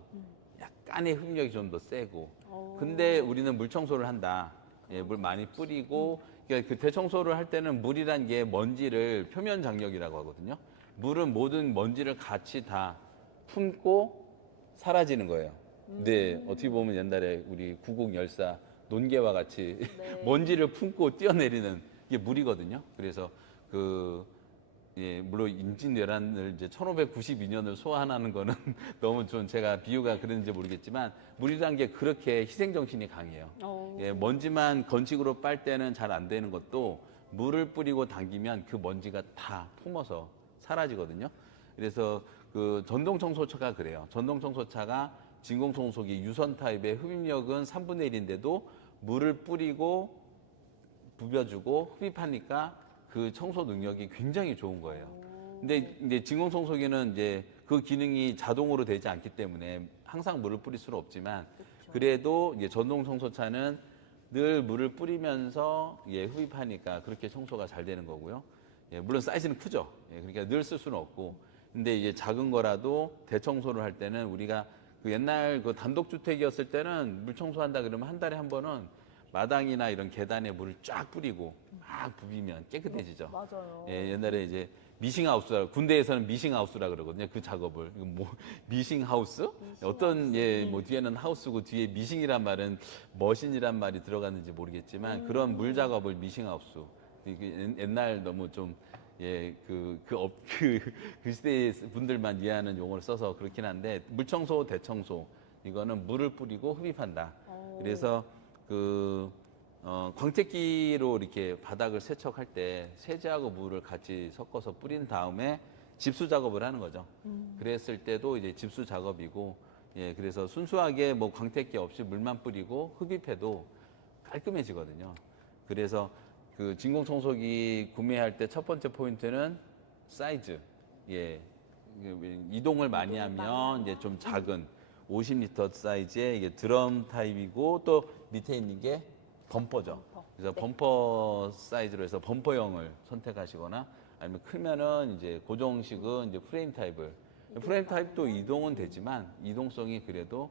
약간의 흡력이 좀 더 세고. 근데 우리는 물 청소를 한다. 예, 물 많이 뿌리고 그러니까 그 대청소를 할 때는 물이란 게 먼지를 표면 장력이라고 하거든요. 물은 모든 먼지를 같이 다 품고 사라지는 거예요. 네, 어떻게 보면 옛날에 우리 구국 열사 논개와 같이 네. 먼지를 품고 뛰어내리는 게 물이거든요. 그래서 그 예, 물론 임진왜란을 이제 1592년을 소환하는 거는 너무 좀 제가 비유가 그런지 모르겠지만 물이란 게 그렇게 희생 정신이 강해요. 예, 먼지만 건식으로 빨 때는 잘 안 되는 것도 물을 뿌리고 당기면 그 먼지가 다 품어서 사라지거든요. 그래서 그 전동 청소차가 그래요. 전동 청소차가 진공 청소기 유선 타입의 흡입력은 3분의 1인데도 물을 뿌리고 부벼주고 흡입하니까 그 청소 능력이 굉장히 좋은 거예요. 근데 이제 진공 청소기는 이제 그 기능이 자동으로 되지 않기 때문에 항상 물을 뿌릴 수는 없지만 그래도 이제 전동 청소차는 늘 물을 뿌리면서 예, 흡입하니까 그렇게 청소가 잘 되는 거고요. 예, 물론 사이즈는 크죠. 예, 그러니까 늘 쓸 수는 없고. 근데 이제 작은 거라도 대청소를 할 때는 우리가 그 옛날 그 단독주택이었을 때는 물 청소한다 그러면 한 달에 한 번은 마당이나 이런 계단에 물을 쫙 뿌리고 막 부비면 깨끗해지죠. 맞아요. 예, 옛날에 이제 미싱하우스라 군대에서는 미싱하우스라 그러거든요. 그 작업을 이거 뭐 미싱하우스? 어떤 예, 뭐 뒤에는 하우스고 뒤에 미싱이란 말은 머신이란 말이 들어갔는지 모르겠지만 그런 물 작업을 미싱하우스. 이게 옛날 너무 좀 예, 그 시대의 분들만 이해하는 용어를 써서 그렇긴 한데 물청소, 대청소 이거는 물을 뿌리고 흡입한다. 그래서 광택기로 이렇게 바닥을 세척할 때 세제하고 물을 같이 섞어서 뿌린 다음에 집수 작업을 하는 거죠. 그랬을 때도 이제 집수 작업이고, 예, 그래서 순수하게 뭐 광택기 없이 물만 뿌리고 흡입해도 깔끔해지거든요. 그래서 그 진공 청소기 구매할 때 첫 번째 포인트는 사이즈. 예. 이동을 많이 하면 이제 좀 작은 50리터 사이즈의 이게 드럼 타입이고 또 밑에 있는 게 범퍼죠. 그래서 범퍼 사이즈로 해서 범퍼형을 선택하시거나 아니면 크면은 이제 고정식은 이제 프레임 타입을. 프레임 타입도 이동은 되지만 이동성이 그래도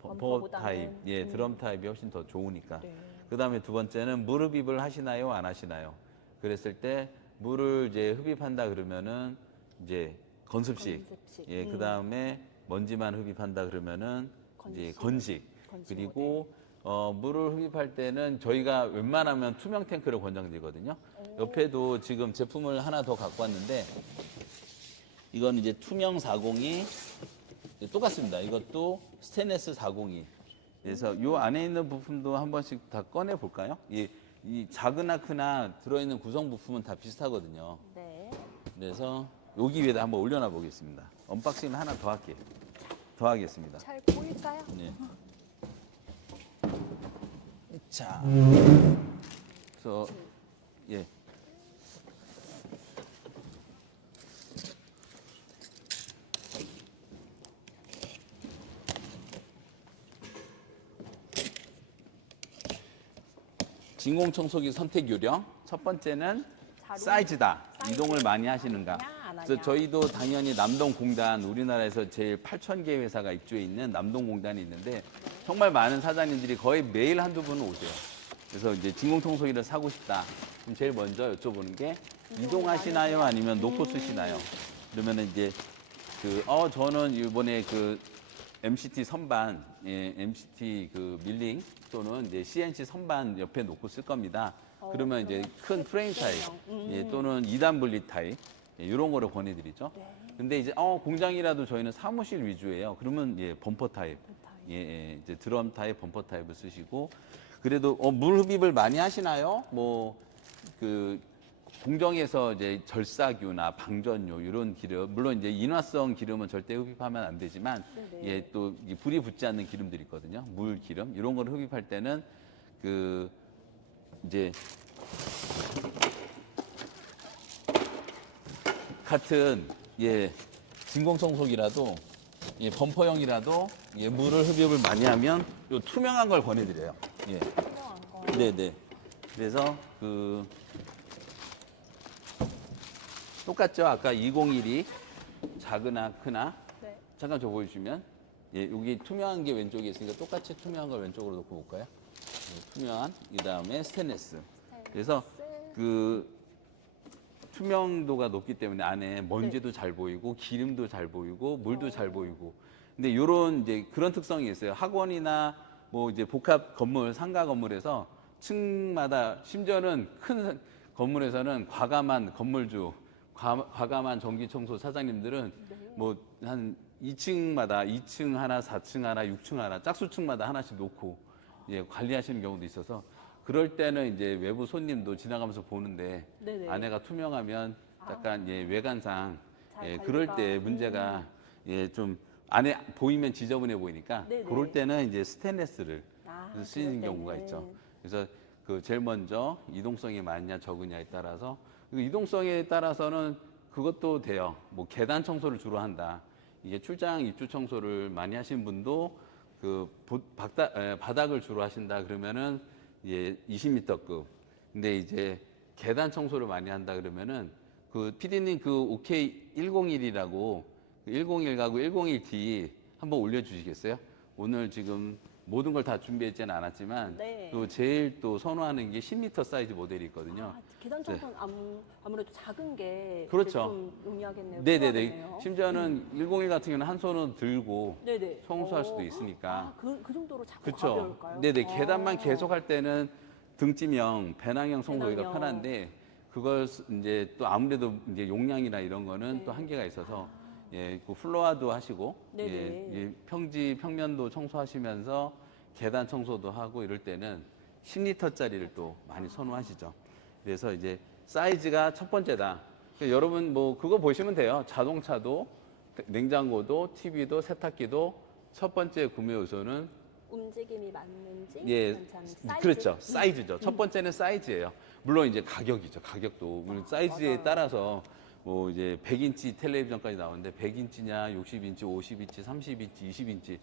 범퍼 타입, 예, 드럼 타입이 훨씬 더 좋으니까. 그 다음에 두 번째는 물 흡입을 하시나요, 안 하시나요? 그랬을 때 물을 이제 흡입한다 그러면은 이제 건습식. 예, 그 다음에 먼지만 흡입한다 그러면은 이제 건식. 그리고 물을 흡입할 때는 저희가 웬만하면 투명 탱크를 권장드리거든요. 옆에도 지금 제품을 하나 더 갖고 왔는데 이건 이제 투명 402 똑같습니다. 이것도 스테인레스 402. 그래서 이 안에 있는 부품도 한 번씩 다 꺼내 볼까요? 이 작으나 크나 들어있는 구성 부품은 다 비슷하거든요. 네. 그래서 여기 위에다 한번 올려놔 보겠습니다. 언박싱 하나 더 할게요. 더 하겠습니다. 잘 보일까요? 네. 자, 그래서 예. 진공 청소기 선택 요령 첫 번째는 사이즈다. 이동을 많이 하시는가. 그래서 저희도 당연히 남동공단 우리나라에서 제일 8,000개 회사가 입주해 있는 남동공단이 있는데 정말 많은 사장님들이 거의 매일 한두 분은 오세요. 그래서 이제 진공 청소기를 사고 싶다. 그럼 제일 먼저 여쭤보는 게 이동하시나요? 아니면 놓고 쓰시나요? 그러면은 이제 저는 이번에 그 MCT 선반, 예, MCT 그 밀링 또는 이제 CNC 선반 옆에 놓고 쓸 겁니다. 그러면 이제 큰 프레임 타입, 예, 또는 2단 분리 타입, 예, 이런 거를 권해드리죠. 근데 이제 공장이라도 저희는 사무실 위주예요. 그러면 예, 범퍼 타입, 예, 이제 드럼 타입, 범퍼 타입을 쓰시고 그래도 물 흡입을 많이 하시나요? 뭐 그 공정에서 이제 절사규나 방전유 이런 기름, 물론 이제 인화성 기름은 절대 흡입하면 안 되지만, 네네. 예, 또 불이 붙지 않는 기름들이 있거든요. 물 기름 이런 걸 흡입할 때는 그 이제 같은 예 진공청소기라도 예, 범퍼형이라도 예, 물을 흡입을 많이 하면 요 투명한 걸 권해드려요. 예. 필요한 거. 네네. 그래서 그 똑같죠. 아까 201이 작으나 크나 네. 잠깐 저 보여주시면 예, 여기 투명한 게 왼쪽에 있으니까 똑같이 투명한 걸 왼쪽으로 놓고 볼까요? 예, 투명한 이 다음에 스테인리스. 그래서 그 투명도가 높기 때문에 안에 먼지도 잘 보이고 기름도 잘 보이고 물도 잘 보이고. 근데 요런 이제 그런 특성이 있어요. 학원이나 뭐 이제 복합 건물, 상가 건물에서 층마다 심지어는 큰 건물에서는 과감한 건물주, 과감한 전기청소 사장님들은 뭐 한 2층마다 2층 하나, 4층 하나, 6층 하나, 짝수층마다 하나씩 놓고 예, 관리하시는 경우도 있어서 그럴 때는 이제 외부 손님도 지나가면서 보는데 네네. 안에가 투명하면 약간 예, 외관상 잘 예, 관리가. 그럴 때 문제가 예, 좀 안에 보이면 지저분해 보이니까 네네. 그럴 때는 이제 스테인레스를 아, 쓰이는 그럴 경우가 때는. 있죠. 그래서 그 제일 먼저 이동성이 많냐 적으냐에 따라서 그 이동성에 따라서는 그것도 돼요. 뭐 계단 청소를 주로 한다. 이게 출장 입주 청소를 많이 하신 분도 그 바닥을 주로 하신다 그러면은 예 20m급. 근데 이제 계단 청소를 많이 한다 그러면은 그 PD님 그 OK 101이라고 101 가구 101D 한번 올려주시겠어요? 오늘 지금 모든 걸 다 준비했지는 않았지만 네. 또 제일 또 선호하는 게 10m 사이즈 모델이 있거든요. 아, 계단 청소는 아무래도 작은 게 그렇죠. 좀 용이하겠네요. 네네네. 필요하겠네요. 심지어는 101 같은 경우는 한 손으로 들고 네네. 청소할 수도 어. 있으니까. 아, 그 정도로 작고 그렇죠. 가벼울까요? 네네. 아. 계단만 계속 할 때는 등짐형, 배낭형 청소기가 배낭형. 편한데 그걸 이제 또 아무래도 이제 용량이나 이런 거는 네. 또 한계가 있어서 예, 그 플로아도 하시고 네네. 예, 평지 평면도 청소하시면서 계단 청소도 하고 이럴 때는 10리터짜리를 또 많이 선호하시죠. 그래서 이제 사이즈가 첫 번째다. 그러니까 여러분 뭐 그거 보시면 돼요. 자동차도 냉장고도 TV도 세탁기도 첫 번째 구매 요소는 움직임이 맞는지 예, 괜찮은지 사이즈? 그렇죠. 사이즈죠. 첫 번째는 사이즈예요. 물론 이제 가격이죠. 가격도 물론 사이즈에 맞아요. 따라서 뭐 이제 100인치 텔레비전까지 나오는데 100인치냐, 60인치, 50인치, 30인치, 20인치.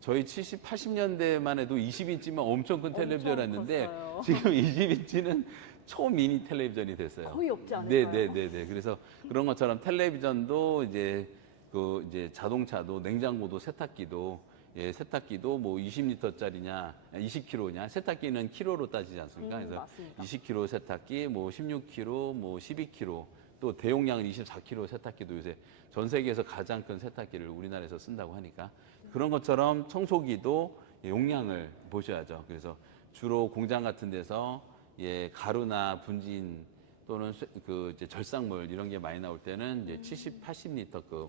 저희 70, 80년대만 해도 20인치면 엄청 큰 엄청 텔레비전이었는데 컸어요. 지금 20인치는 초미니 텔레비전이 됐어요. 거의 없지 않을까요? 네네네네. 그래서 그런 것처럼 텔레비전도 이제 그 이제 자동차도 냉장고도 세탁기도 예, 세탁기도 뭐 20리터짜리냐, 20kg냐, 세탁기는 키로로 따지지 않습니까? 그래서 맞습니다. 20kg 세탁기, 뭐 16kg, 뭐 12kg, 또 대용량은 24kg 세탁기도 요새 전 세계에서 가장 큰 세탁기를 우리나라에서 쓴다고 하니까 그런 것처럼 청소기도 용량을 보셔야죠. 그래서 주로 공장 같은 데서 예, 가루나 분진 또는 그 이제 절삭물 이런 게 많이 나올 때는 이제 70, 80리터급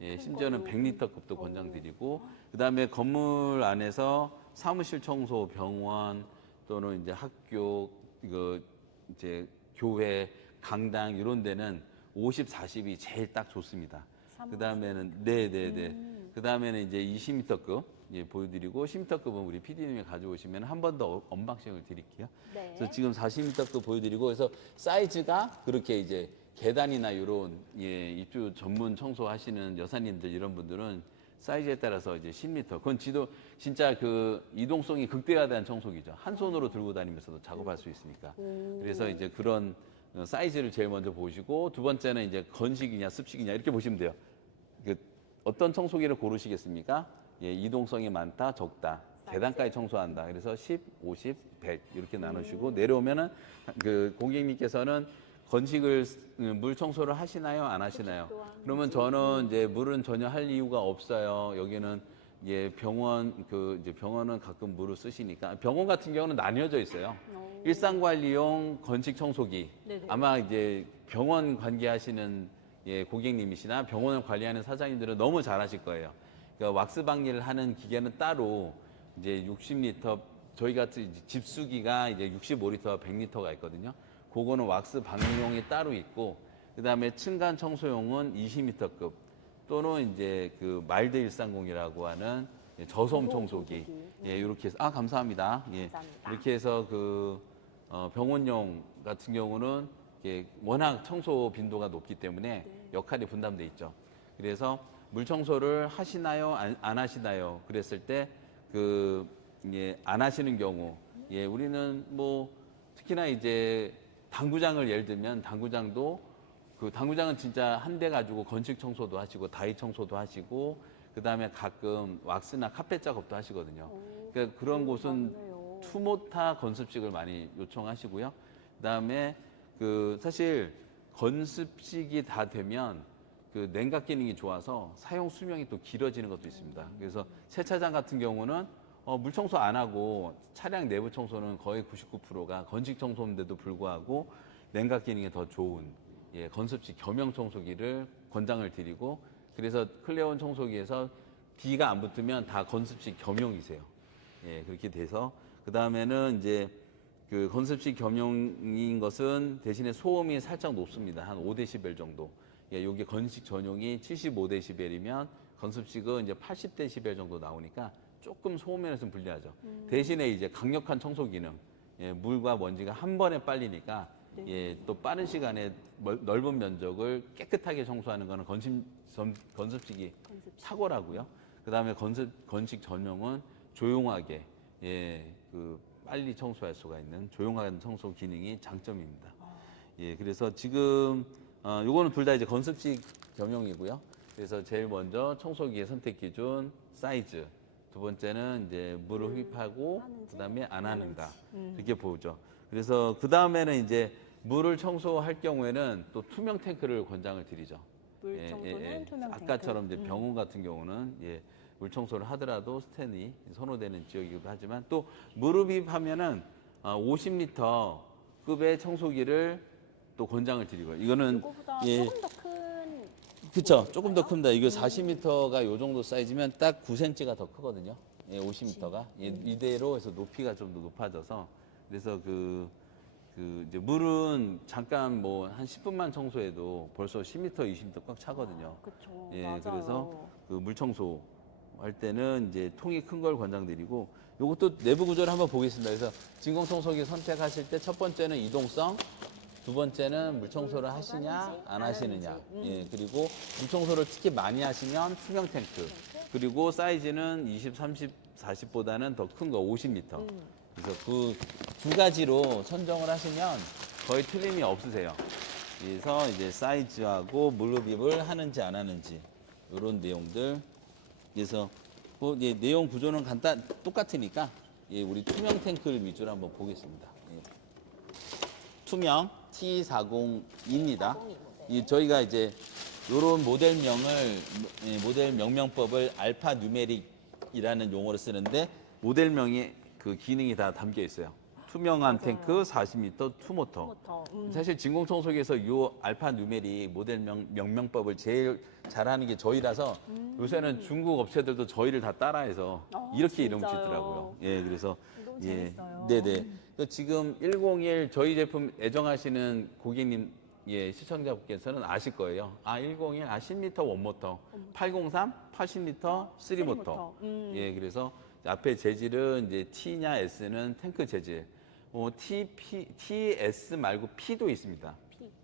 예, 심지어는 100리터급도 권장드리고 그다음에 건물 안에서 사무실 청소, 병원 또는 이제 학교 이거 이제 교회, 강당 이런 데는 50, 40이 제일 딱 좋습니다. 그다음에는 네네네. 그다음에는 이제 20m급 예, 보여드리고 10m급은 우리 PD님이 가져오시면 한 번 더 언박싱을 드릴게요. 네. 그래서 지금 40m급 보여드리고 그래서 사이즈가 그렇게 이제 계단이나 이런 예, 입주 전문 청소하시는 여사님들 이런 분들은 사이즈에 따라서 이제 10m. 그건 진짜 그 이동성이 극대화된 청소기죠. 한 손으로 들고 다니면서도 작업할 수 있으니까. 그래서 이제 그런 사이즈를 제일 먼저 보시고 두 번째는 이제 건식이냐 습식이냐 이렇게 보시면 돼요. 그 어떤 청소기를 고르시겠습니까? 예, 이동성이 많다, 적다. 계단까지 청소한다. 그래서 10, 50, 100 이렇게 나누시고 내려오면은 그 고객님께서는 건식을 물 청소를 하시나요? 안 하시나요? 그러면 저는 이제 물은 전혀 할 이유가 없어요. 여기는 예, 이제 병원은 가끔 물을 쓰시니까 병원 같은 경우는 나뉘어져 있어요. 일상관리용 건식 청소기. 네네. 아마 이제 병원 관계하시는 예, 고객님이시나 병원을 관리하는 사장님들은 너무 잘 하실 거예요. 그러니까 왁스 방리를 하는 기계는 따로 이제 60리터 저희 같은 집수기가 이제 65리터, 100리터가 있거든요. 그거는 왁스 방용이 따로 있고, 그다음에 층간 청소용은 20m급 또는 이제 그 마일드 130이라고 하는 저소음 청소기. 예, 이렇게 해서 감사합니다. 예. 감사합니다. 이렇게 해서 그 병원용 같은 경우는 이게 워낙 청소 빈도가 높기 때문에 역할이 분담돼 있죠. 그래서 물 청소를 하시나요, 안 하시나요? 그랬을 때 그 안 하시는 경우, 예, 우리는 뭐 특히나 이제 당구장을 예를 들면 당구장도 그 당구장은 진짜 한 대 가지고 건식 청소도 하시고 다이 청소도 하시고 그다음에 가끔 왁스나 카펫 작업도 하시거든요. 그러니까 그런 곳은 맞네요. 투모타 건습식을 많이 요청하시고요. 그다음에 그 사실 건습식이 다 되면 그 냉각 기능이 좋아서 사용 수명이 또 길어지는 것도 있습니다. 그래서 세차장 같은 경우는 물 청소 안 하고 차량 내부 청소는 거의 99%가 건식 청소인데도 불구하고 냉각 기능이 더 좋은 건습식 겸용 청소기를 권장을 드리고, 그래서 클레온 청소기에서 D가 안 붙으면 다 건습식 겸용이세요. 예, 그렇게 돼서 그 다음에는 이제 그 건습식 겸용인 것은 대신에 소음이 살짝 높습니다. 한 5dB 정도. 예, 요게 건식 전용이 75dB이면 건습식은 이제 80dB 정도 나오니까 조금 소음 면에서는 불리하죠. 대신에 이제 강력한 청소 기능, 예, 물과 먼지가 한 번에 빨리니까 예, 또 빠른 시간에 넓은 면적을 깨끗하게 청소하는 거는 건습식이 탁월하고요. 그 다음에 건식 전용은 조용하게, 예, 그 빨리 청소할 수가 있는 조용한 청소 기능이 장점입니다. 예, 그래서 지금 요거는 둘 다 이제 건습식 겸용이고요. 그래서 제일 먼저 청소기의 선택 기준 사이즈, 두 번째는 이제 물을 흡입하고 그다음에 안 하는가 이렇게 보죠. 그래서 그 다음에는 이제 물을 청소할 경우에는 또 투명 탱크를 권장을 드리죠. 물 청소는 투명 탱크. 아까처럼 이제 병원 같은 경우는 물 청소를 하더라도 스텐이 선호되는 지역이기도 하지만 또 무릎입하면은 50리터 급의 청소기를 또 권장을 드리고요. 이거는 이거보다 예, 조금 더 큰. 그쵸, 조금 더 큽니다. 이거 40m가 요 정도 사이즈면 딱 9cm가 더 크거든요. 예, 50m가 이대로 해서 높이가 좀 더 높아져서 그래서 이제 물은 잠깐 뭐 한 10분만 청소해도 벌써 10m, 20m 꽉 차거든요. 그렇죠. 예, 맞아요. 그래서 그 물 청소 할 때는 이제 통이 큰 걸 권장드리고, 요것도 내부 구조를 한번 보겠습니다. 그래서 진공 청소기 선택하실 때 첫 번째는 이동성, 두 번째는 물 청소를 하시냐 안 하시느냐. 예, 그리고 물 청소를 특히 많이 하시면 투명 탱크. 그리고 사이즈는 20, 30, 40보다는 더 큰 거 50m. 그래서 그 두 가지로 선정을 하시면 거의 틀림이 없으세요. 그래서 이제 사이즈하고 물흡입을 하는지 안 하는지 이런 내용들. 그래서 그 내용 구조는 똑같으니까 우리 투명 탱크를 위주로 한번 보겠습니다. 투명 T40입니다. 저희가 이제 이런 모델명을 모델 명명법을 알파 뉴메릭이라는 용어를 쓰는데 모델명에 그 기능이 다 담겨 있어요. 투명한 탱크 40m 투모터. 사실 진공청소기에서 이 알파 뉴메릭 모델명 명명법을 제일 잘하는 게 저희라서 요새는 중국 업체들도 저희를 다 따라해서 이렇게 이름 진짜요? 짓더라고요. 예, 그래서 너무 재밌어요. 네네. 지금 101 저희 제품 애정하시는 고객님 시청자분께서는 아실 거예요. 101 10m 원모터, 803 80m 3모터. 예, 그래서 앞에 재질은 이제 T냐 S는 탱크 재질. TS 말고 P도 있습니다.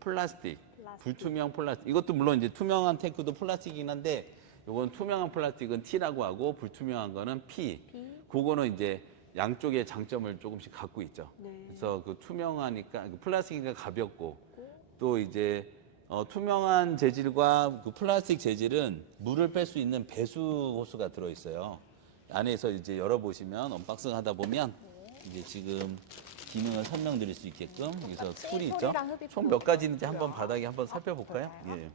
플라스틱. 불투명 플라스틱. 이것도 물론 이제 투명한 탱크도 플라스틱이긴 한데, 요건 투명한 플라스틱은 T라고 하고 불투명한 거는 P. 그거는 이제 양쪽의 장점을 조금씩 갖고 있죠. 그래서 그 투명하니까 플라스틱이니까 가볍고, 또 이제 투명한 재질과 그 플라스틱 재질은 물을 뺄 수 있는 배수 호스가 들어 있어요. 안에서 이제 열어보시면 언박싱 하다 보면 이제 지금 기능을 설명드릴 수 있게끔 그래서 툴이 있죠. 총 몇 가지 있는지 한번 바닥에 한번 살펴볼까요? 예.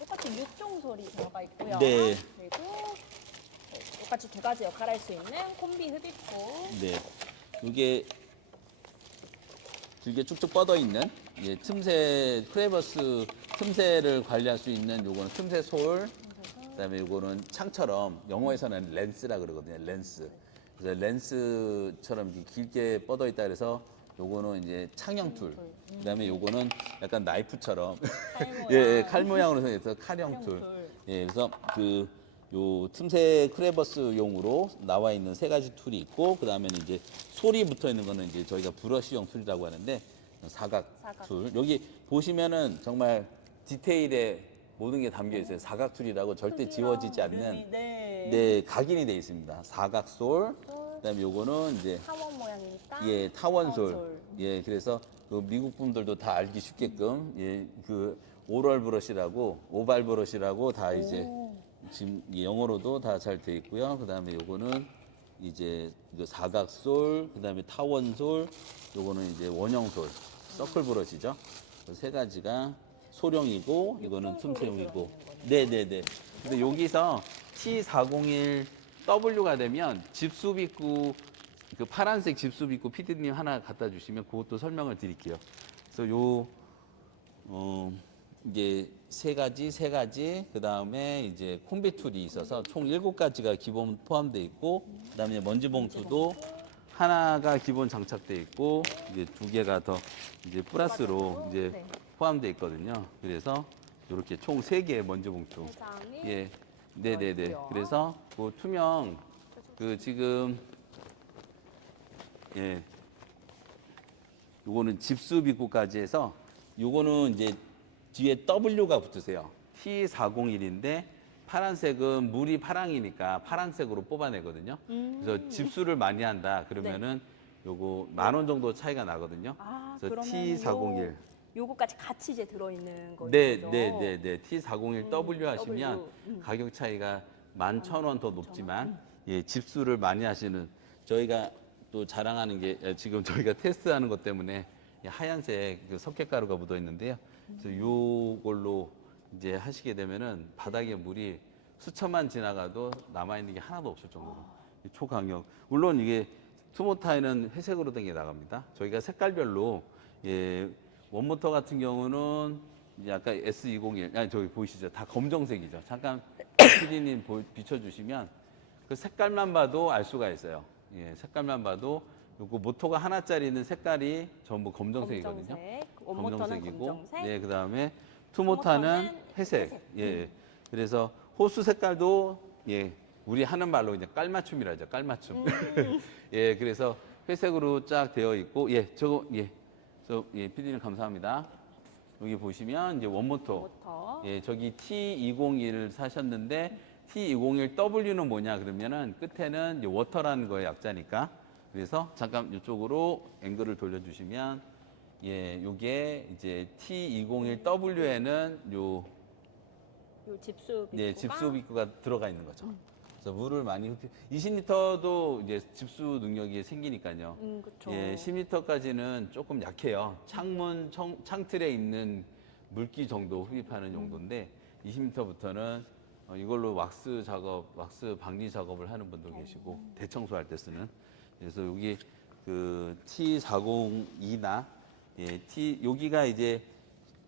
똑같이 6종 소리 들어가 있고요. 네. 그리고 똑같이 두 가지 역할을 할 수 있는 콤비 흡입구. 네. 이게 길게 쭉쭉 뻗어 있는 틈새 크레버스 틈새를 관리할 수 있는 요거는 틈새 솔. 그다음에 요거는 창처럼 영어에서는 렌스라 그러거든요. 렌스. 그래서 렌스처럼 길게 뻗어 있다 그래서 요거는 이제 창형 툴. 그다음에 요거는 약간 나이프처럼 칼 모양. 예, 칼 모양으로 해서 칼형 툴. 예, 그래서 그 요 틈새 크레버스용으로 나와 있는 세 가지 툴이 있고, 그다음에는 이제 솔이 붙어 있는 거는 이제 저희가 브러쉬용 툴이라고 하는데 사각 툴. 여기 보시면은 정말 디테일에 모든 게 담겨 있어요. 사각 툴이라고 절대 지워지지 않는 네, 각인이 되어 있습니다. 사각 솔. 그다음에 요거는 이제 타원 모양이니까. 예, 타원솔. 타원솔. 예, 그래서 그 미국 분들도 다 알기 쉽게끔 예, 그 오럴 브러쉬라고 오발 브러쉬라고 다 이제 지금 영어로도 다 잘 돼 있고요. 그다음에 요거는 이제 그 사각솔, 그다음에 타원솔, 요거는 이제 원형솔, 서클 브러쉬죠. 그 세 가지가 소령이고 이거는 틈새용이고. 네, 네, 네. 근데 여기서 T401W가 되면 집수비구 그 파란색 집수비구 PD님 하나 갖다 주시면 그것도 설명을 드릴게요. 그래서 이게 세 가지, 그 다음에 이제 콤비 툴이 있어서 총 7가지가 기본 포함되어 있고, 그 다음에 먼지 봉투도 하나가 기본 장착되어 있고, 이제 2개가 더 이제 플러스로 이제 네. 포함되어 있거든요. 그래서 이렇게 총 3개의 먼지 봉투. 세상이. 예. 네네네. 있고요. 그래서 그 투명, 그 지금, 예. 요거는 집수비구까지 해서 요거는 이제 뒤에 W가 붙으세요. T401인데 파란색은 물이 파랑이니까 파란색으로 뽑아내거든요. 그래서 집수를 많이 한다 그러면은 요거 10,000원 정도 차이가 나거든요. 아, 그래서 그러면 T401. 요거까지 같이 이제 들어있는 거죠. 네, 네, 네, 네. T401W 하시면 W. 가격 차이가 11,000원 더 높지만 예, 집수를 많이 하시는 저희가 또 자랑하는 게 지금 저희가 테스트하는 것 때문에 이 하얀색 그 석회가루가 묻어 있는데요. 그래서 요걸로 이제 하시게 되면은 바닥에 물이 수천만 지나가도 남아 있는 게 하나도 없을 정도로 초강력. 물론 이게 투모타에는 회색으로 된 게 나갑니다. 저희가 색깔별로 예, 원모터 같은 경우는 이제 아까 S201, 아니 저기 보이시죠? 다 검정색이죠. 잠깐 PD님 비춰주시면 그 색깔만 봐도 알 수가 있어요. 예, 색깔만 봐도 요거 모터가 하나짜리는 색깔이 전부 검정색이거든요. 검정색. 원모터는 검정색. 네, 그 다음에 투모타는 회색. 예, 그래서 호수 색깔도 예, 우리 하는 말로 이제 깔맞춤이라죠. 깔맞춤. 예, 그래서 회색으로 쫙 되어 있고, 예, 저거 예. 예, PD님 감사합니다. 여기 보시면 이제 원모터. 모터. 예, 저기 T201을 사셨는데 T201W는 뭐냐 그러면은 끝에는 이제 워터라는 거의 약자니까. 그래서 잠깐 이쪽으로 앵글을 돌려주시면 예, 요게 이제 T201W에는 요 집수 네, 비구가 집수비구가 들어가 있는 거죠. 그래서 물을 많이 20리터도 이제 집수 능력이 생기니까요. 그쵸. 예, 10리터까지는 조금 약해요. 창문, 창틀에 있는 물기 정도 흡입하는 용도인데 20리터부터는 이걸로 왁스 작업, 왁스 박리 작업을 하는 분도 계시고 대청소할 때 쓰는. 그래서 여기 그 T402나 예, 여기가 이제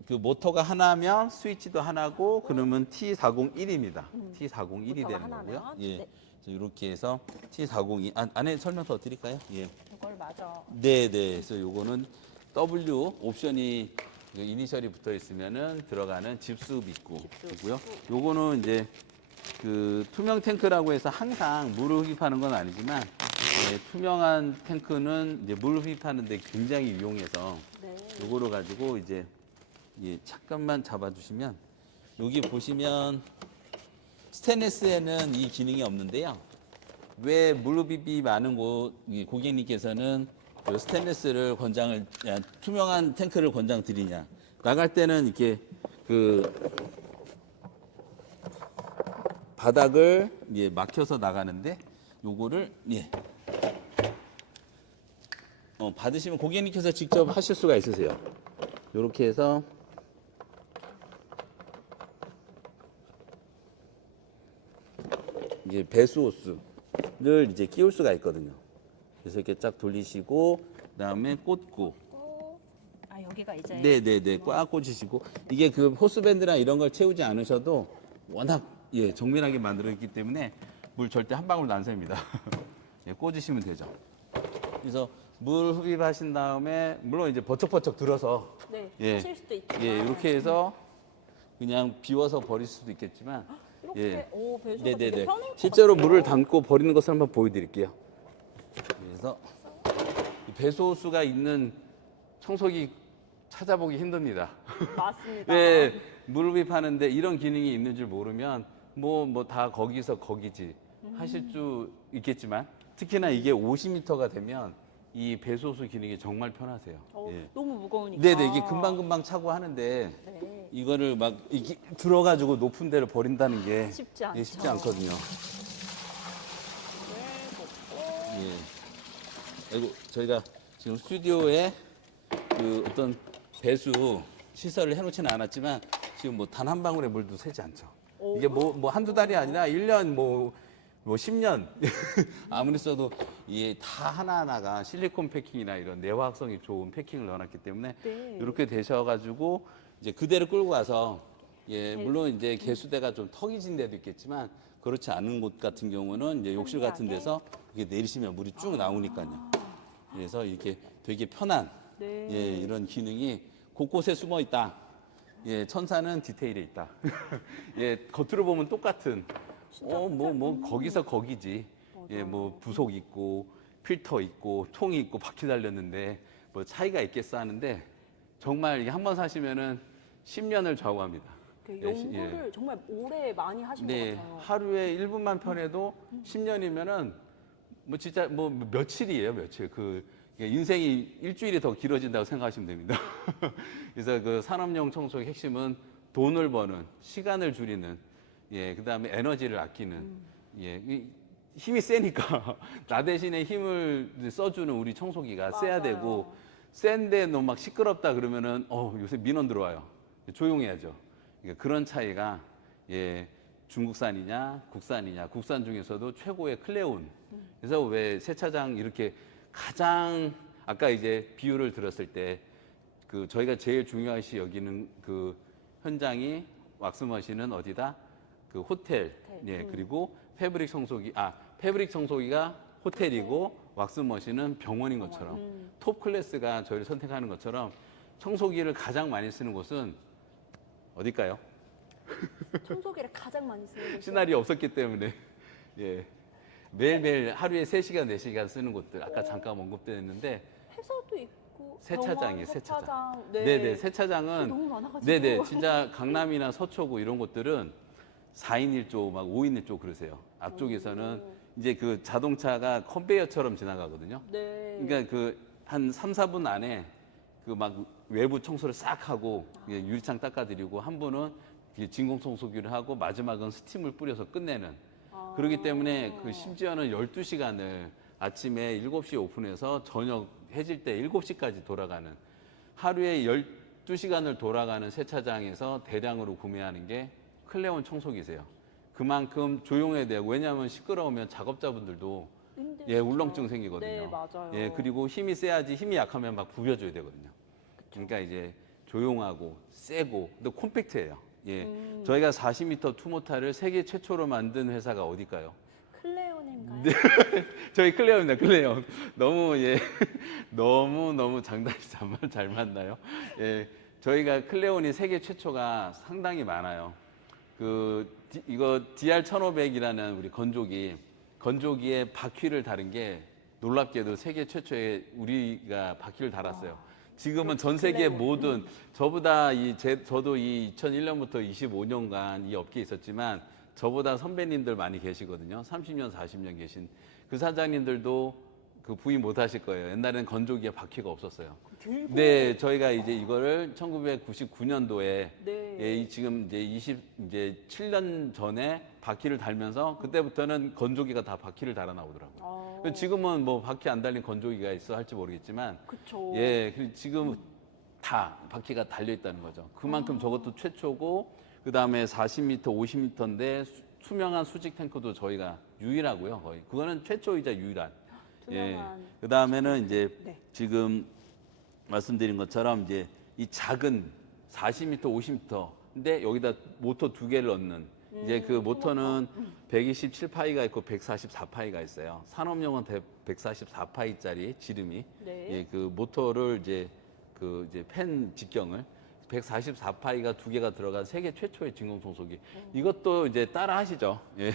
그 모터가 하나면 스위치도 하나고 그러면 T401입니다. T401이 모터가 되는 하나면? 거고요. 예. 네. 그래서 이렇게 해서 T402 안에 설명 더 드릴까요? 예. 이걸 맞아. 네, 네. 그래서 요거는 W 옵션이 그 이니셜이 붙어 있으면은 들어가는 집수 비구이고요. 요거는 이제 그 투명 탱크라고 해서 항상 물을 흡입하는 건 아니지만 예, 투명한 탱크는 이제 물 흡입하는데 굉장히 유용해서 네. 요거를 가지고 이제 예, 잠깐만 잡아주시면 여기 보시면 스테인리스에는 이 기능이 없는데요. 왜 물흡입이 많은 고객님께서는 그 스테인리스를 투명한 탱크를 권장 드리냐? 나갈 때는 이렇게 그 바닥을 예, 막혀서 나가는데 요거를 예. 받으시면 고객님께서 직접 하실 수가 있으세요. 요렇게 해서 이제 배수 호스를 이제 끼울 수가 있거든요. 그래서 이렇게 쫙 돌리시고 그다음에 꽂고 아, 여기가 이제 네네네 꽉 꽂으시고 이게 그 호스밴드나 이런 걸 채우지 않으셔도 워낙 예 정밀하게 만들어 있기 때문에 물 절대 한 방울도 안 셉니다. 예, 꽂으시면 되죠. 그래서 물 흡입하신 다음에 물론 이제 버쩍버쩍 들어서 네, 예. 하실 수도 있지만. 예, 이렇게 해서 그냥 비워서 버릴 수도 있겠지만 이렇게 예. 오, 배수가 되게 네네네. 편할 것 실제로 같아요. 물을 담고 버리는 것을 한번 보여드릴게요. 그래서 이 배수호수가 있는 청소기 찾아보기 힘듭니다. 맞습니다. 예, 물 흡입하는데 이런 기능이 있는 줄 모르면 뭐 다 거기서 거기지 하실 수 있겠지만 특히나 이게 50m가 되면 이 배수호수 기능이 정말 편하세요. 예. 너무 무거우니까. 네네, 이게 금방금방 차고 하는데 네. 이거를 막 이게 들어가지고 높은 데를 버린다는 게 쉽지 않죠. 예, 쉽지 않거든요. 네, 예. 그리고 저희가 지금 스튜디오에 그 어떤 배수 시설을 해놓지는 않았지만 지금 뭐 단 한 방울의 물도 새지 않죠. 이게 뭐 한두 달이 아니라 1년 뭐 10년 아무리 써도 이게 다 하나하나가 실리콘 패킹이나 이런 내화학성이 좋은 패킹을 넣어놨기 때문에 네. 이렇게 되셔가지고 이제 그대로 끌고 가서 예 물론 이제 개수대가 좀 턱이 진 데도 있겠지만 그렇지 않은 곳 같은 경우는 이제 욕실 같은 데서 이렇게 내리시면 물이 쭉 나오니까요. 그래서 이렇게 되게 편한 네. 예 이런 기능이 곳곳에 숨어 있다. 예 천사는 디테일에 있다. 예 겉으로 보면 똑같은 뭐 거기서 거기지. 예 뭐 부속 있고 필터 있고 통이 있고 바퀴 달렸는데 뭐 차이가 있겠어 하는데 정말 이게 한번 사시면은 10년을 좌우합니다. 그 예, 연구를 정말 오래 많이 하신 네, 것 같아요. 하루에 1분만 편해도 10년이면은 뭐 진짜 뭐 며칠이에요, 며칠. 그 인생이 일주일이 더 길어진다고 생각하시면 됩니다. 그래서 그 산업용 청소의 핵심은 돈을 버는, 시간을 줄이는, 예, 그 다음에 에너지를 아끼는, 예, 힘이 세니까 나 대신에 힘을 써주는 우리 청소기가 세야 맞아요. 되고 센데 너무 막 시끄럽다 그러면은 요새 민원 들어와요. 조용해야죠. 그러니까 그런 차이가 예, 중국산이냐 국산이냐 국산 중에서도 최고의 클레온. 그래서 왜 세차장 이렇게 가장 아까 이제 비유를 들었을 때 그 저희가 제일 중요시 여기는 그 현장이 왁스머신은 어디다? 그 호텔. 예, 그리고 패브릭 청소기가 호텔이고 왁스머신은 병원인 것처럼 톱 클래스가 저희를 선택하는 것처럼 청소기를 가장 많이 쓰는 곳은 어딜까요? 청소기를 가장 많이 쓰는 곳이 시나리오 없었기 때문에 예. 매일매일 하루에 3시간, 4시간 쓰는 곳들 아까 잠깐 언급됐는데 회사도 있고 세차장이에요, 병원, 세차장. 네. 네네, 세차장은 너무 많아가지고. 네네, 진짜 강남이나 서초구 이런 곳들은 4인 1조, 막 5인 1조 그러세요. 앞쪽에서는 이제 그 자동차가 컨베이어처럼 지나가거든요. 네. 그러니까 그 한 3, 4분 안에 그 막 외부 청소를 싹 하고 유리창 닦아드리고 한 분은 진공 청소기를 하고 마지막은 스팀을 뿌려서 끝내는. 그렇기 때문에 그 심지어는 12시간을 아침에 7시에 오픈해서 저녁 해질 때 7시까지 돌아가는 하루에 12시간을 돌아가는 세차장에서 대량으로 구매하는 게 클레온 청소기세요. 그만큼 조용해야 돼요. 왜냐하면 시끄러우면 작업자분들도 힘들죠. 예, 울렁증 생기거든요. 네, 맞아요. 예, 그리고 힘이 세야지 힘이 약하면 막 부벼줘야 되거든요. 그러니까 이제 조용하고 세고 또 콤팩트해요. 예. 저희가 40m 투모타를 세계 최초로 만든 회사가 어딜까요? 클레온인가요? 네. 저희 클레온입니다. 클레온. 너무 예. 너무 장단이 정말 잘 맞나요? 예. 저희가 클레온이 세계 최초가 상당히 많아요. 이거 DR1500이라는 우리 건조기에 바퀴를 다른 게 놀랍게도 세계 최초에 우리가 바퀴를 달았어요. 지금은 전 세계 모든 저보다 저도 이 2001년부터 25년간 이 업계에 있었지만 저보다 선배님들 많이 계시거든요. 30년, 40년 계신 그 사장님들도 그 부인 못 하실 거예요. 옛날에는 건조기에 바퀴가 없었어요. 들고. 네, 저희가 이제 이거를 1999년도에 네. 예, 지금 이제 7년 전에 바퀴를 달면서 그때부터는 건조기가 다 바퀴를 달아 나오더라고요. 지금은 뭐 바퀴 안 달린 건조기가 있어 할지 모르겠지만 그쵸. 예, 지금 다 바퀴가 달려 있다는 거죠. 그만큼 저것도 최초고 그다음에 40m, 50m인데 투명한 수직 탱크도 저희가 유일하고요. 거의 그거는 최초이자 유일한. 투명한. 그다음에는 이제 네. 지금 말씀드린 것처럼 이제 이 작은 40m, 50m 근데 여기다 모터 2개를 넣는 이제 그 모터는 127파이가 있고 144파이가 있어요. 산업용은 144파이짜리 지름이. 네. 예, 그 모터를 이제 이제 팬 직경을 144파이가 두 개가 들어간 세계 최초의 진공청소기. 이것도 이제 따라 하시죠. 예.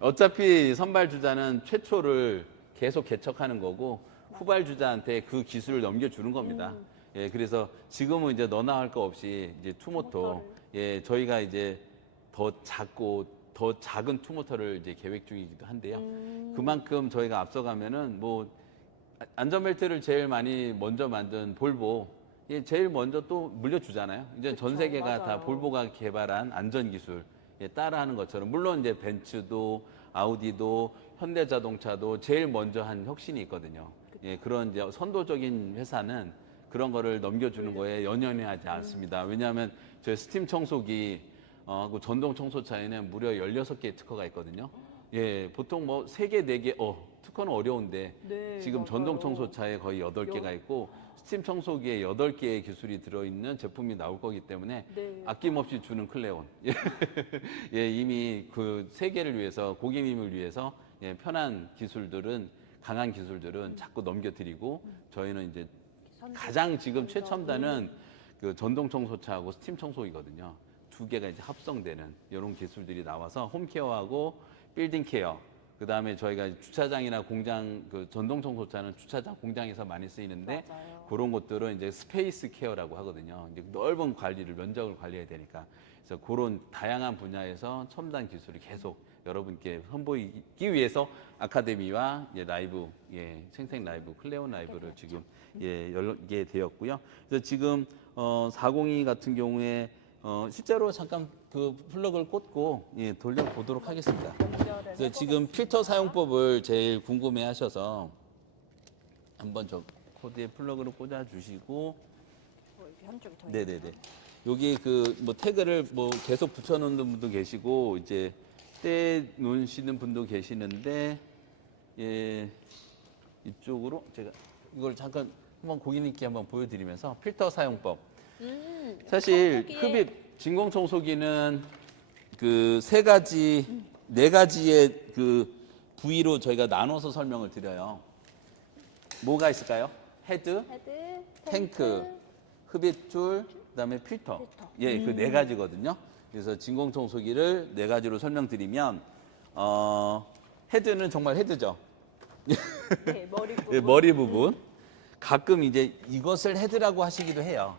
어차피 선발 주자는 최초를 계속 개척하는 거고 후발 주자한테 그 기술을 넘겨주는 겁니다. 예, 그래서 지금은 이제 너나 할 거 없이 이제 투모터, 예, 저희가 이제 더 작고 더 작은 투모터를 이제 계획 중이기도 한데요. 그만큼 저희가 앞서가면은 뭐 안전벨트를 제일 많이 먼저 만든 볼보, 예, 제일 먼저 또 물려주잖아요. 이제 전 그쵸, 세계가 맞아요. 다 볼보가 개발한 안전 기술, 예, 따라하는 것처럼 물론 이제 벤츠도 아우디도 현대자동차도 제일 먼저 한 혁신이 있거든요. 예, 그런 이제 선도적인 회사는 그런 거를 넘겨주는 거에 연연해 하지 않습니다. 왜냐하면 저희 스팀 청소기, 그 전동 청소차에는 무려 16개의 특허가 있거든요. 예, 보통 뭐 3개, 4개, 특허는 어려운데 네, 지금 맞아요. 전동 청소차에 거의 8개가 있고 스팀 청소기에 8개의 기술이 들어있는 제품이 나올 거기 때문에 네. 아낌없이 주는 클레온. 예, 이미 그 세계를 위해서, 고객님을 위해서 예, 편한 기술들은, 강한 기술들은 자꾸 넘겨드리고 저희는 이제 가장 지금 최첨단은 그 전동 청소차하고 스팀 청소기거든요. 두 개가 이제 합성되는 이런 기술들이 나와서 홈케어하고 빌딩 케어. 그 다음에 저희가 주차장이나 공장, 그 전동 청소차는 주차장, 공장에서 많이 쓰이는데 맞아요. 그런 것들은 이제 스페이스 케어라고 하거든요. 이제 넓은 관리를, 면적을 관리해야 되니까. 그래서 그런 다양한 분야에서 첨단 기술을 계속 여러분께 선보이기 위해서 아카데미와 예, 라이브, 예, 생생 라이브, 클레온 라이브를 지금 예, 열게 되었고요. 그래서 지금 402 같은 경우에 실제로 잠깐 그 플러그를 꽂고 예, 돌려보도록 하겠습니다. 그래서 지금 필터 사용법을 제일 궁금해하셔서 한번 저 코드에 플러그를 꽂아주시고, 이렇게 한쪽이 더 네네네. 여기 그 뭐 태그를 뭐 계속 붙여놓는 분도 계시고 이제 떼 놓으시는 분도 계시는데, 예, 이쪽으로 제가 이걸 잠깐 한번 고객님께 한번 보여드리면서 필터 사용법. 사실 청소기에- 흡입 진공 청소기는 그 세 가지, 네 가지의 그 부위로 저희가 나눠서 설명을 드려요. 뭐가 있을까요? 헤드, 헤드, 탱크, 흡입줄, 그다음에 필터. 필터. 예, 그 네 가지거든요. 그래서 진공 청소기를 네 가지로 설명드리면 헤드는 정말 헤드죠. 네, 머리 부분. 예, 머리 부분. 가끔 이제 이것을 헤드라고 하시기도 해요.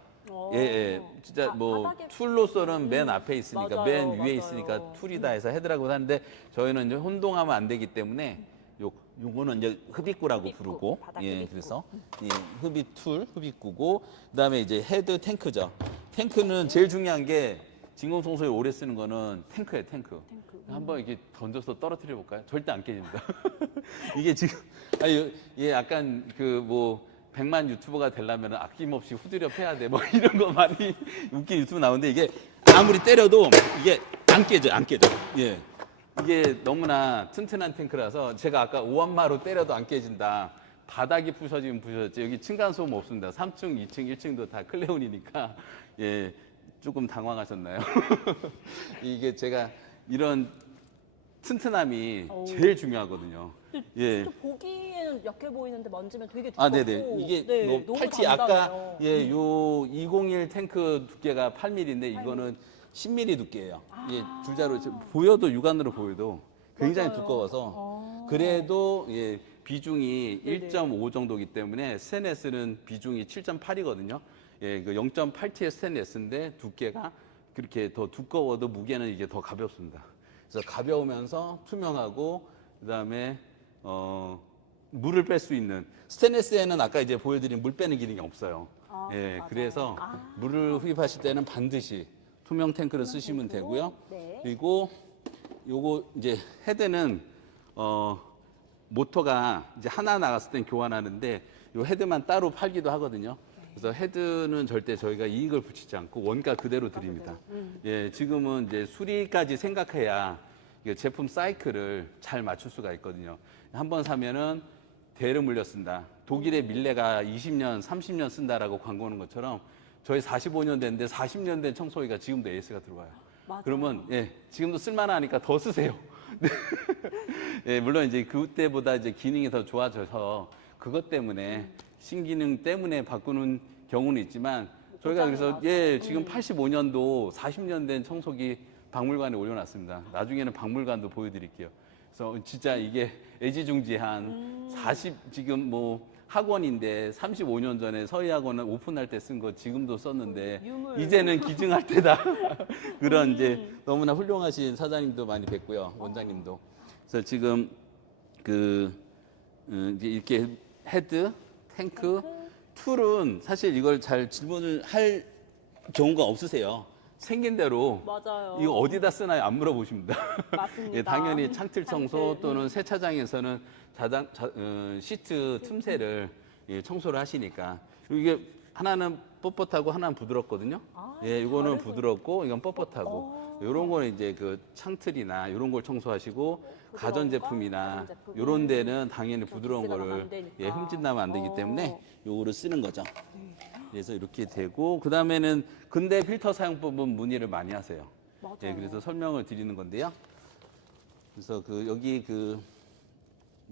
예, 예. 진짜 뭐 바닥에- 툴로서는 맨 앞에 있으니까, 맞아요, 맨 위에 맞아요. 있으니까 툴이다 해서 헤드라고 하는데 저희는 이제 혼동하면 안 되기 때문에 요거는 이제 흡입구라고 흡입구, 부르고, 바닥 예, 흡입구. 그래서 예, 흡입 툴, 흡입구고, 그다음에 이제 헤드, 탱크죠. 탱크는 제일 중요한 게 진공 청소기 오래 쓰는 거는 탱크예요, 탱크. 한번 이렇게 던져서 떨어뜨려 볼까요? 절대 안 깨집니다. 이게 지금 아니 예, 약간 그 뭐 100만 유튜버가 되려면 아낌없이 후드려 패야 돼. 뭐 이런 거 많이 웃긴 유튜브 나오는데 이게 아무리 때려도 이게 안 깨져, 안 깨져. 예. 이게 너무나 튼튼한 탱크라서 제가 아까 오한마로 때려도 안 깨진다. 바닥이 부서지면 부서졌지. 여기 층간소음 없습니다. 3층, 2층, 1층도 다 클레온이니까 예, 조금 당황하셨나요? 이게 제가 이런 튼튼함이 제일 중요하거든요. 예. 또 보기에는 약해 보이는데 만지면 되게 두껍고. 아, 네네. 이게 네, 뭐 너무 팔찌 단단해요. 아까 예, 요 201 탱크 두께가 8mm인데 이거는 10mm 두께예요. 예, 줄자로 보여도 육안으로 보여도 굉장히 맞아요. 두꺼워서 그래도 예, 비중이 네네. 1.5 정도이기 때문에 스테인레스는 비중이 7.8이거든요. 예, 그 0.8T의 스테인레스인데 두께가 그렇게 더 두꺼워도 무게는 이게 더 가볍습니다. 그래서 가벼우면서 투명하고 그다음에 물을 뺄 수 있는, 스테인레스에는 아까 이제 보여드린 물 빼는 기능이 없어요. 예, 맞아요. 그래서 물을 흡입하실 때는 반드시 투명 탱크를 쓰시면 되고요. 네. 그리고 요거 이제 헤드는 모터가 이제 하나 나갔을 땐 교환하는데 요 헤드만 따로 팔기도 하거든요. 그래서 헤드는 절대 저희가 이익을 붙이지 않고 원가 그대로 드립니다. 예, 지금은 이제 수리까지 생각해야 이게 제품 사이클을 잘 맞출 수가 있거든요. 한번 사면은 대를 물려 쓴다. 독일의 밀레가 20년, 30년 쓴다라고 광고하는 것처럼 저희 45년 됐는데 40년 된 청소기가 지금도 AS가 들어와요. 맞아요. 그러면 예, 지금도 쓸만하니까 더 쓰세요. 네. 예, 물론 이제 그때보다 이제 기능이 더 좋아져서 그것 때문에 신기능 때문에 바꾸는 경우는 있지만 저희가 고장이 그래서 나서. 예, 지금 85년도 40년 된 청소기 박물관에 올려놨습니다. 나중에는 박물관도 보여드릴게요. 그래서 진짜 이게 애지중지한 40 지금 뭐 학원인데 35년 전에 서희학원은 오픈할 때 쓴 거 지금도 썼는데 유물. 이제는 기증할 때다. 그런 이제 너무나 훌륭하신 사장님도 많이 뵀고요. 원장님도. 그래서 지금 그 이제 이렇게 헤드, 탱크, 툴은 사실 이걸 잘 질문을 할 경우가 없으세요. 생긴 대로 맞아요. 이거 어디다 쓰나요? 안 물어보십니다. 맞습니다. 예, 당연히 창틀 청소 창틀, 또는 세차장에서는 시트 틈새를 예, 청소를 하시니까 이게 하나는 뻣뻣하고 하나는 부드럽거든요. 아, 예, 이거는 다르군요. 부드럽고 이건 뻣뻣하고 이런 거는 이제 그 창틀이나 이런 걸 청소하시고 가전 제품이나 가전제품. 이런 데는 당연히 부드러운 기스가 나면 거를 안 되니까. 예, 흠집 나면 안 되기 때문에 어. 요거를 쓰는 거죠. 그래서 이렇게 되고 그 다음에는 근대 필터 사용법은 문의를 많이 하세요. 맞아요. 예, 그래서 설명을 드리는 건데요. 그래서 그 여기 그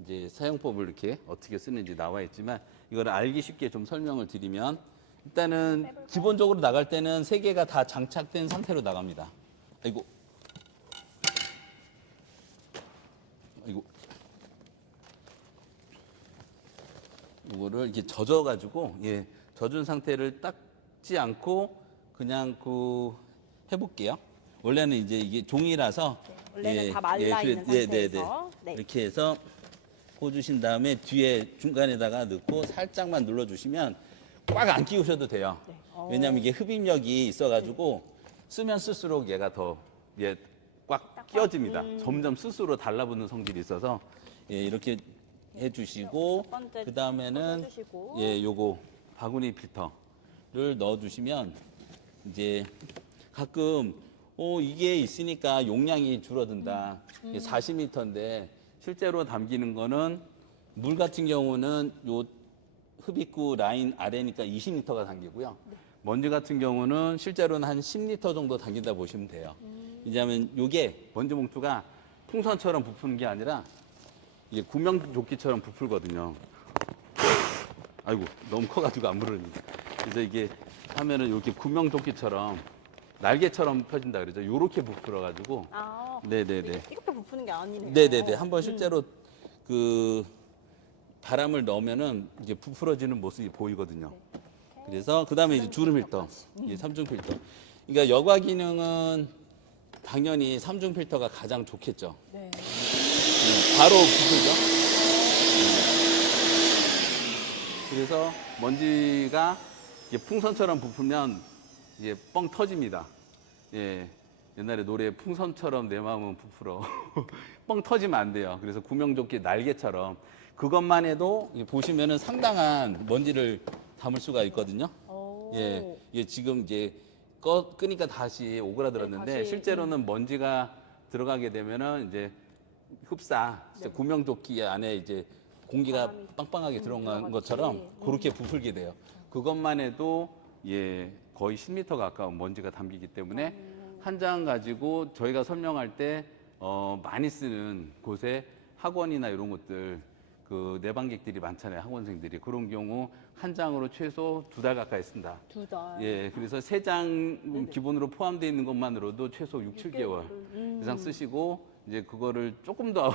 이제 사용법을 이렇게 어떻게 쓰는지 나와 있지만 이걸 알기 쉽게 좀 설명을 드리면 일단은 기본적으로 나갈 때는 세 개가 다 장착된 상태로 나갑니다. 아이고. 아이고. 이거를 이렇게 젖어가지고 예, 젖은 상태를 닦지 않고 그냥 그 해볼게요. 원래는 이제 이게 종이라서 원래는 다 말라 있는 상태에서. 네. 이렇게 해서 꽂으신 다음에 뒤에 중간에다가 넣고 살짝만 눌러주시면 꽉 안 끼우셔도 돼요. 네. 왜냐하면 이게 흡입력이 있어가지고 쓰면 쓸수록 얘가 더 예, 꽉 끼워집니다. 점점 스스로 달라붙는 성질이 있어서 예, 이렇게 해주시고 첫 번째 그 다음에는 꽂아주시고. 예, 요거 바구니 필터를 넣어주시면 이제 가끔 이게 있으니까 용량이 줄어든다. 이게 40리터인데 실제로 담기는 거는 물 같은 경우는 요 흡입구 라인 아래니까 20리터가 담기고요. 먼지 같은 경우는 실제로는 한 10리터 정도 담긴다 보시면 돼요. 왜냐하면 요게 먼지 봉투가 풍선처럼 부푸는 게 아니라 이게 구명조끼처럼 부풀거든요. 아이고 너무 커가지고 안 부르니까. 그래서 이게 하면은 이렇게 구명조끼처럼 날개처럼 펴진다 그러죠. 요렇게 부풀어가지고. 아, 네네네. 이렇게 부푸는 게 아니네요. 네네네. 한번 실제로 그 바람을 넣으면은 이제 부풀어지는 모습이 보이거든요. 그래서 그 다음에 이제 주름 필터, 이게 삼중 필터. 그러니까 여과 기능은 당연히 삼중 필터가 가장 좋겠죠. 네. 바로 부풀죠. 그래서 먼지가 이게 풍선처럼 부풀면 이게 뻥 터집니다. 예. 옛날에 노래 풍선처럼 내 마음은 부풀어. 뻥 터지면 안 돼요. 그래서 구명조끼 날개처럼 그것만 해도 보시면은 상당한 먼지를 담을 수가 있거든요. 오. 예. 이게 지금 이제 끄니까 다시 오그라들었는데 네, 다시, 실제로는 먼지가 들어가게 되면은 이제 흡사, 진짜 구명조끼 안에 이제 공기가 바람이 빵빵하게 들어간 들어갔지. 것처럼 그렇게 부풀게 돼요. 그것만 해도 예, 거의 10m 가까운 먼지가 담기기 때문에 한 장 가지고 저희가 설명할 때 많이 쓰는 곳에 학원이나 이런 것들 그 내방객들이 많잖아요. 학원생들이. 그런 경우 한 장으로 최소 2달 가까이 쓴다. 2달. 예, 그래서 3장 기본으로 포함되어 있는 것만으로도 최소 6, 7개월 이상 쓰시고 이제 그거를 조금 더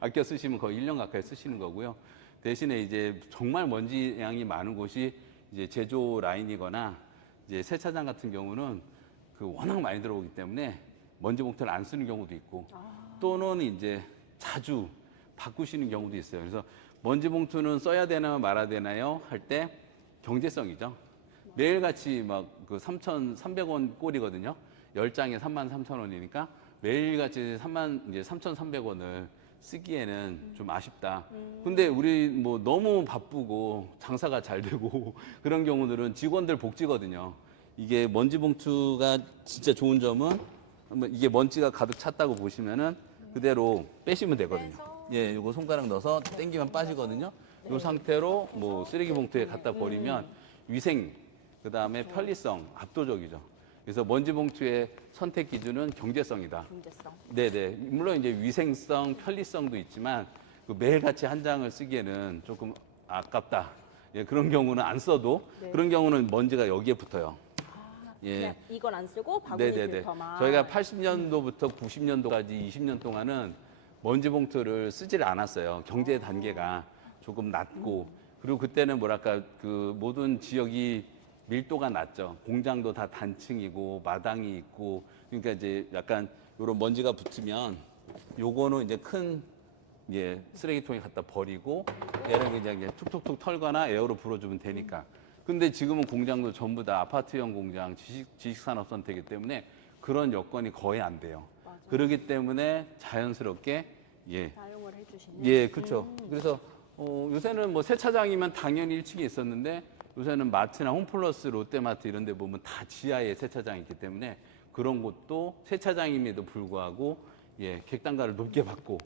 아껴 쓰시면 거의 1년 가까이 쓰시는 거고요. 대신에 이제 정말 먼지 양이 많은 곳이 이제 제조 라인이거나 이제 세차장 같은 경우는 그 워낙 많이 들어오기 때문에 먼지 봉투를 안 쓰는 경우도 있고 또는 이제 자주 바꾸시는 경우도 있어요. 그래서 먼지 봉투는 써야 되나 말아야 되나요? 할 때 경제성이죠. 매일같이 막 그 3,300원 꼴이거든요. 10장에 33,000원이니까 매일같이 3,300원을 쓰기에는 좀 아쉽다. 근데 우리 뭐 너무 바쁘고 장사가 잘 되고 그런 경우들은 직원들 복지거든요. 이게 먼지 봉투가 진짜 좋은 점은 이게 먼지가 가득 찼다고 보시면은 그대로 빼시면 되거든요. 예, 요거 손가락 넣어서 당기면 빠지거든요. 요 상태로 뭐 쓰레기 봉투에 갖다 버리면 위생, 그 다음에 편리성 압도적이죠. 그래서 먼지 봉투의 선택 기준은 경제성이다. 경제성. 네네. 물론 이제 위생성, 편리성도 있지만 그 매일같이 한 장을 쓰기에는 조금 아깝다. 예, 그런 경우는 안 써도 네. 그런 경우는 먼지가 여기에 붙어요. 예. 그냥 이건 안 쓰고 바구니 네네네. 필터만. 저희가 80년도부터 90년도까지 20년 동안은 먼지 봉투를 쓰질 않았어요. 경제 단계가 조금 낮고 그리고 그때는 뭐랄까 그 모든 지역이 밀도가 낮죠. 공장도 다 단층이고 마당이 있고 그러니까 이제 약간 이런 먼지가 붙으면 요거는 이제 큰 예, 쓰레기통에 갖다 버리고 얘를 그냥 이제 툭툭툭 털거나 에어로 불어주면 되니까. 근데 지금은 공장도 전부 다 아파트형 공장, 지식산업 선택이기 때문에 그런 여건이 거의 안 돼요. 맞아요. 그러기 때문에 자연스럽게 예, 사용을 해주시는. 예, 그렇죠. 그래서 요새는 뭐 세차장이면 당연히 1층에 있었는데 요새는 마트나 홈플러스, 롯데마트 이런 데 보면 다 지하에 세차장이 있기 때문에 그런 곳도 세차장임에도 불구하고 예, 객단가를 높게 받고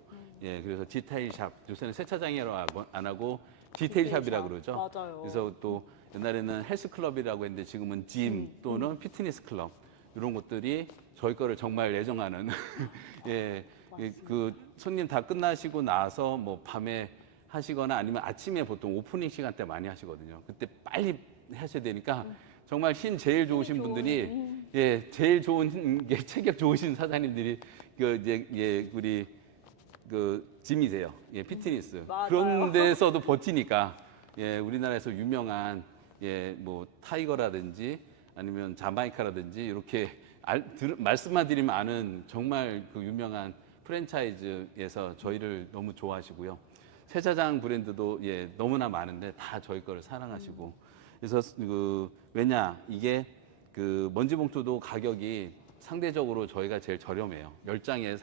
예, 그래서 디테일샵 요새는 세차장이라고 안 하고 디테일샵이라고 그러죠. 맞아요. 그래서 또 옛날에는 헬스클럽이라고 했는데 지금은 짐 또는 피트니스 클럽 이런 곳들이 저희 거를 정말 애정하는 예, 그 손님 다 끝나시고 나서 뭐 밤에 하시거나 아니면 아침에 보통 오프닝 시간 때 많이 하시거든요. 그때 빨리 하셔야 되니까 정말 힘 제일 좋으신 분들이 예, 제일 좋은 게 체격 좋으신 사장님들이 그 이제 예, 우리 그 짐이세요. 예, 피트니스. 맞아요. 그런 데서도 버티니까 예, 우리나라에서 유명한 예, 뭐 타이거라든지 아니면 자마이카라든지 이렇게 말씀만 드리면 아는 정말 그 유명한 프랜차이즈에서 저희를 너무 좋아하시고요. 세차장 브랜드도 예, 너무나 많은데 다 저희 거를 사랑하시고 그래서 그 왜냐 이게 그 먼지 봉투도 가격이 상대적으로 저희가 제일 저렴해요. 10장에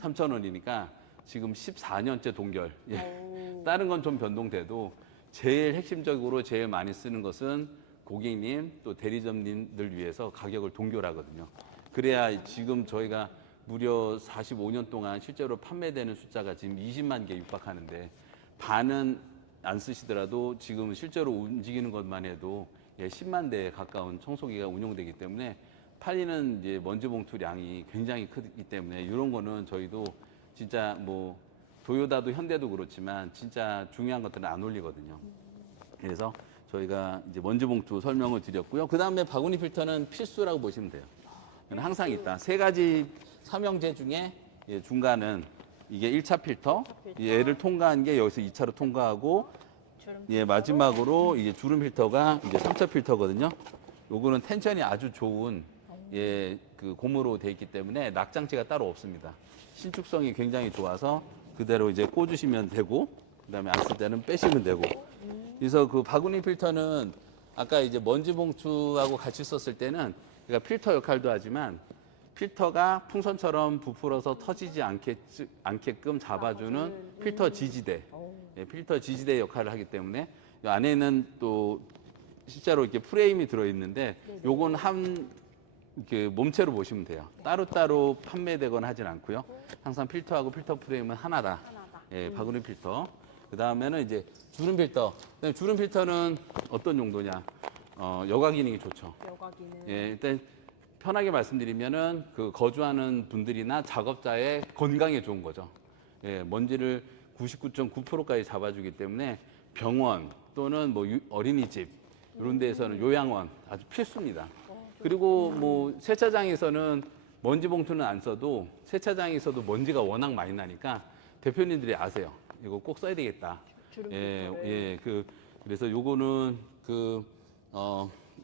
33,000원이니까 지금 14년째 동결. 예. 오. 다른 건 좀 변동돼도 제일 핵심적으로 제일 많이 쓰는 것은 고객님 또 대리점님들 위해서 가격을 동결하거든요. 그래야 지금 저희가 무려 45년 동안 실제로 판매되는 숫자가 지금 20만 개 육박하는데 반은 안 쓰시더라도 지금 실제로 움직이는 것만 해도 예, 10만 대에 가까운 청소기가 운용되기 때문에 팔리는 이제 먼지 봉투량이 굉장히 크기 때문에 이런 거는 저희도 진짜 뭐 도요다도 현대도 그렇지만 진짜 중요한 것들은 안 올리거든요. 그래서 저희가 이제 먼지 봉투 설명을 드렸고요. 그 다음에 바구니 필터는 필수라고 보시면 돼요. 항상 있다. 세 가지 삼형제 중에 예, 중간은 이게 1차 필터, 얘를 통과한 게 여기서 2차로 통과하고 예, 마지막으로 이게 주름 필터가 이제 3차 필터거든요. 요거는 텐션이 아주 좋은 예, 그 고무로 돼 있기 때문에 낙장치가 따로 없습니다. 신축성이 굉장히 좋아서 그대로 이제 꽂으시면 되고 그다음에 안 쓸 때는 빼시면 되고. 그래서 그 바구니 필터는 아까 이제 먼지 봉투하고 같이 썼을 때는 그러니까 필터 역할도 하지만 필터가 풍선처럼 부풀어서 터지지 않게끔 잡아주는 필터 지지대, 예, 필터 지지대 역할을 하기 때문에 이 안에는 또 실제로 이렇게 프레임이 들어있는데 요건 한 그 몸체로 보시면 돼요. 따로따로 판매되거나 하진 않고요. 항상 필터하고 필터 프레임은 하나다. 예, 바구니 필터. 그 다음에는 이제 주름 필터. 주름 필터는 어떤 용도냐? 여과 기능이 좋죠. 여과 기능. 예, 일단 편하게 말씀드리면은 그 거주하는 분들이나 작업자의 건강에 좋은 거죠. 예, 먼지를 99.9%까지 잡아주기 때문에 병원 또는 뭐 어린이집 이런 데에서는 요양원 아주 필수입니다. 그리고 뭐 세차장에서는 먼지 봉투는 안 써도 세차장에서도 먼지가 워낙 많이 나니까 대표님들이 아세요. 이거 꼭 써야 되겠다. 예, 예, 그래서 요거는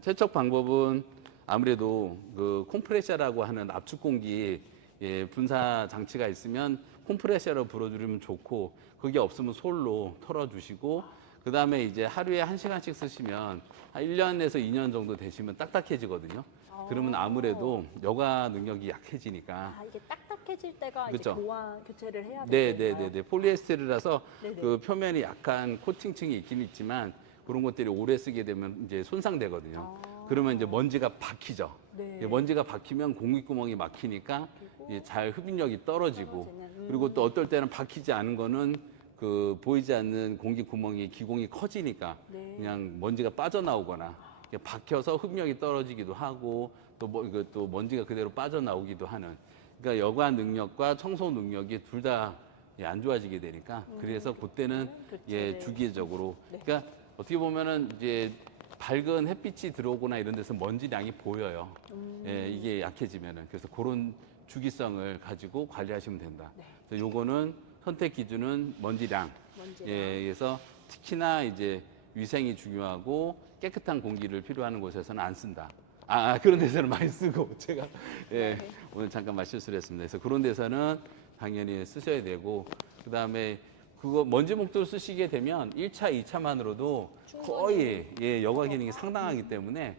세척 방법은 아무래도 그 콤프레셔라고 하는 압축 공기 예, 분사 장치가 있으면 콤프레셔로 불어주면 좋고 그게 없으면 솔로 털어주시고 그 다음에 이제 하루에 1시간씩 쓰시면 한 1년에서 2년 정도 되시면 딱딱해지거든요. 그러면 아무래도 여과 능력이 약해지니까. 아, 이게 딱딱해질 때가 그렇죠. 이제 교환, 교체를 해야 네, 되는 네, 네, 네. 폴리에스테르라서 네네. 그 표면이 약간 코팅층이 있긴 있지만 그런 것들이 오래 쓰게 되면 이제 손상되거든요. 그러면 이제 먼지가 박히죠. 네. 예, 먼지가 박히면 공기구멍이 막히니까 예, 잘 흡입력이 떨어지고 떨어지는, 그리고 또 어떨 때는 박히지 않은 거는 그 보이지 않는 공기구멍이 기공이 커지니까 네. 그냥 먼지가 빠져나오거나 이게 박혀서 흡력이 떨어지기도 하고 또 먼지가 그대로 빠져나오기도 하는. 그러니까 여과 능력과 청소 능력이 둘 다 안 좋아지게 되니까 그래서 그때는 예, 주기적으로. 네. 그러니까 어떻게 보면은 이제 밝은 햇빛이 들어오거나 이런 데서 먼지량이 보여요. 예, 이게 약해지면은. 그래서 그런 주기성을 가지고 관리하시면 된다. 네. 그래서 요거는 선택 기준은 먼지량. 먼지랑. 예, 그래서 특히나 이제 위생이 중요하고 깨끗한 공기를 필요하는 곳에서는 안 쓴다. 그런 데서는 많이 쓰고 제가 예, 네. 오늘 잠깐 말실수를 했습니다. 그래서 그런 데서는 당연히 쓰셔야 되고 그다음에 그거 먼지 봉투를 쓰시게 되면 1차, 2차만으로도 거의 예, 여과 기능이 상당하기 때문에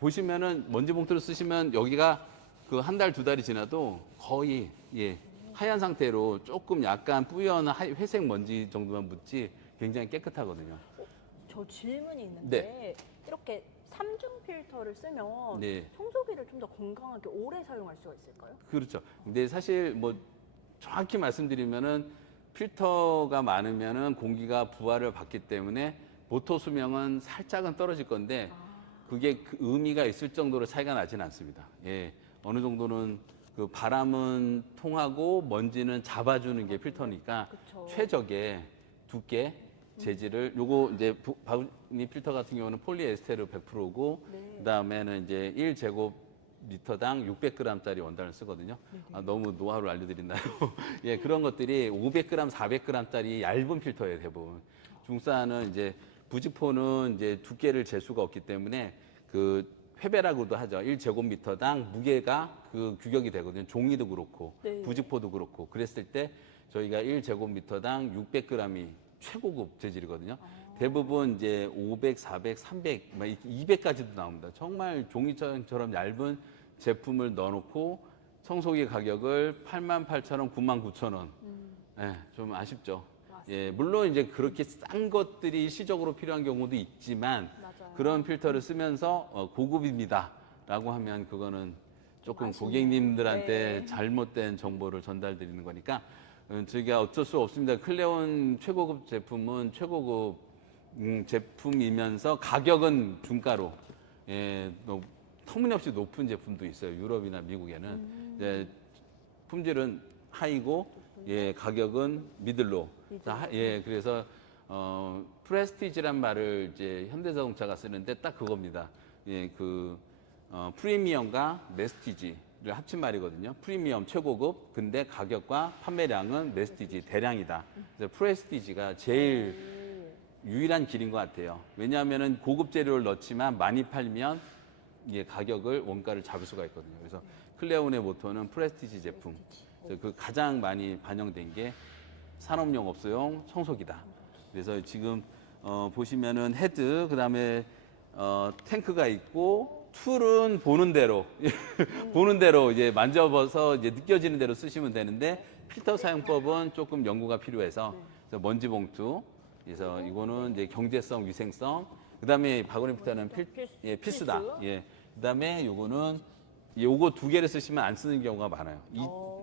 보시면은 먼지 봉투를 쓰시면 여기가 그 한 달, 두 달이 지나도 거의 예, 하얀 상태로 조금 약간 뿌연 회색 먼지 정도만 묻지 굉장히 깨끗하거든요. 저 질문이 있는데 이렇게 3중 필터를 쓰면 네. 청소기를 좀 더 건강하게 오래 사용할 수가 있을까요? 그렇죠. 근데 사실 뭐 정확히 말씀드리면은 필터가 많으면은 공기가 부하를 받기 때문에 모터 수명은 살짝은 떨어질 건데 그게 그 의미가 있을 정도로 차이가 나지는 않습니다. 예. 어느 정도는 그 바람은 통하고 먼지는 잡아주는 게 필터니까 그쵸. 최적의 두께 재질을 요거 이제 바구니 필터 같은 경우는 폴리에스테르 100%고 네. 그다음에는 이제 1제곱미터당 600g짜리 원단을 쓰거든요. 너무 노하우를 알려드린다요. 예, 그런 것들이 500g, 400g짜리 얇은 필터예요, 대부분. 중사는 이제 부직포는 이제 두께를 잴 수가 없기 때문에 그 회배라고도 하죠. 1제곱미터당 무게가 그 규격이 되거든요. 종이도 그렇고 네. 부직포도 그렇고 그랬을 때 저희가 1제곱미터당 600g이 최고급 재질이거든요. 대부분 이제 500, 400, 300, 200까지도 나옵니다. 정말 종이처럼 얇은 제품을 넣어놓고 청소기 가격을 88,000원, 99,000원. 예, 좀 아쉽죠. 예, 물론 이제 그렇게 싼 것들이 시적으로 필요한 경우도 있지만 맞아요. 그런 필터를 쓰면서 고급입니다라고 하면 그거는 조금 아쉽네요. 고객님들한테 네. 잘못된 정보를 전달드리는 거니까 저희가 어쩔 수 없습니다. 클레온 최고급 제품은 최고급 제품이면서 가격은 중가로 예, 터무니없이 높은 제품도 있어요. 유럽이나 미국에는 이제 품질은 하이고 예, 가격은 미들로. 예, 그래서 프레스티지란 말을 이제 현대자동차가 쓰는데 딱 그겁니다. 예, 프리미엄과 메스티지를 합친 말이거든요. 프리미엄 최고급, 근데 가격과 판매량은 메스티지 대량이다. 그래서 프레스티지가 제일 유일한 길인 것 같아요. 왜냐하면은 고급 재료를 넣지만 많이 팔면 이게 가격을 원가를 잡을 수가 있거든요. 그래서 클레온의 모토는 프레스티지 제품. 그래서 그 가장 많이 반영된 게 산업용 업소용 청소기다. 그래서 지금 보시면은 헤드 그다음에 탱크가 있고 툴은 보는 대로 보는 대로 이제 만져봐서 이제 느껴지는 대로 쓰시면 되는데 필터 사용법은 조금 연구가 필요해서 그래서 먼지 봉투 그래서 이거는 이제 경제성, 위생성 그다음에 바구니 필터는 필수다. 예. 그다음에 요거 두 개를 쓰시면 안 쓰는 경우가 많아요.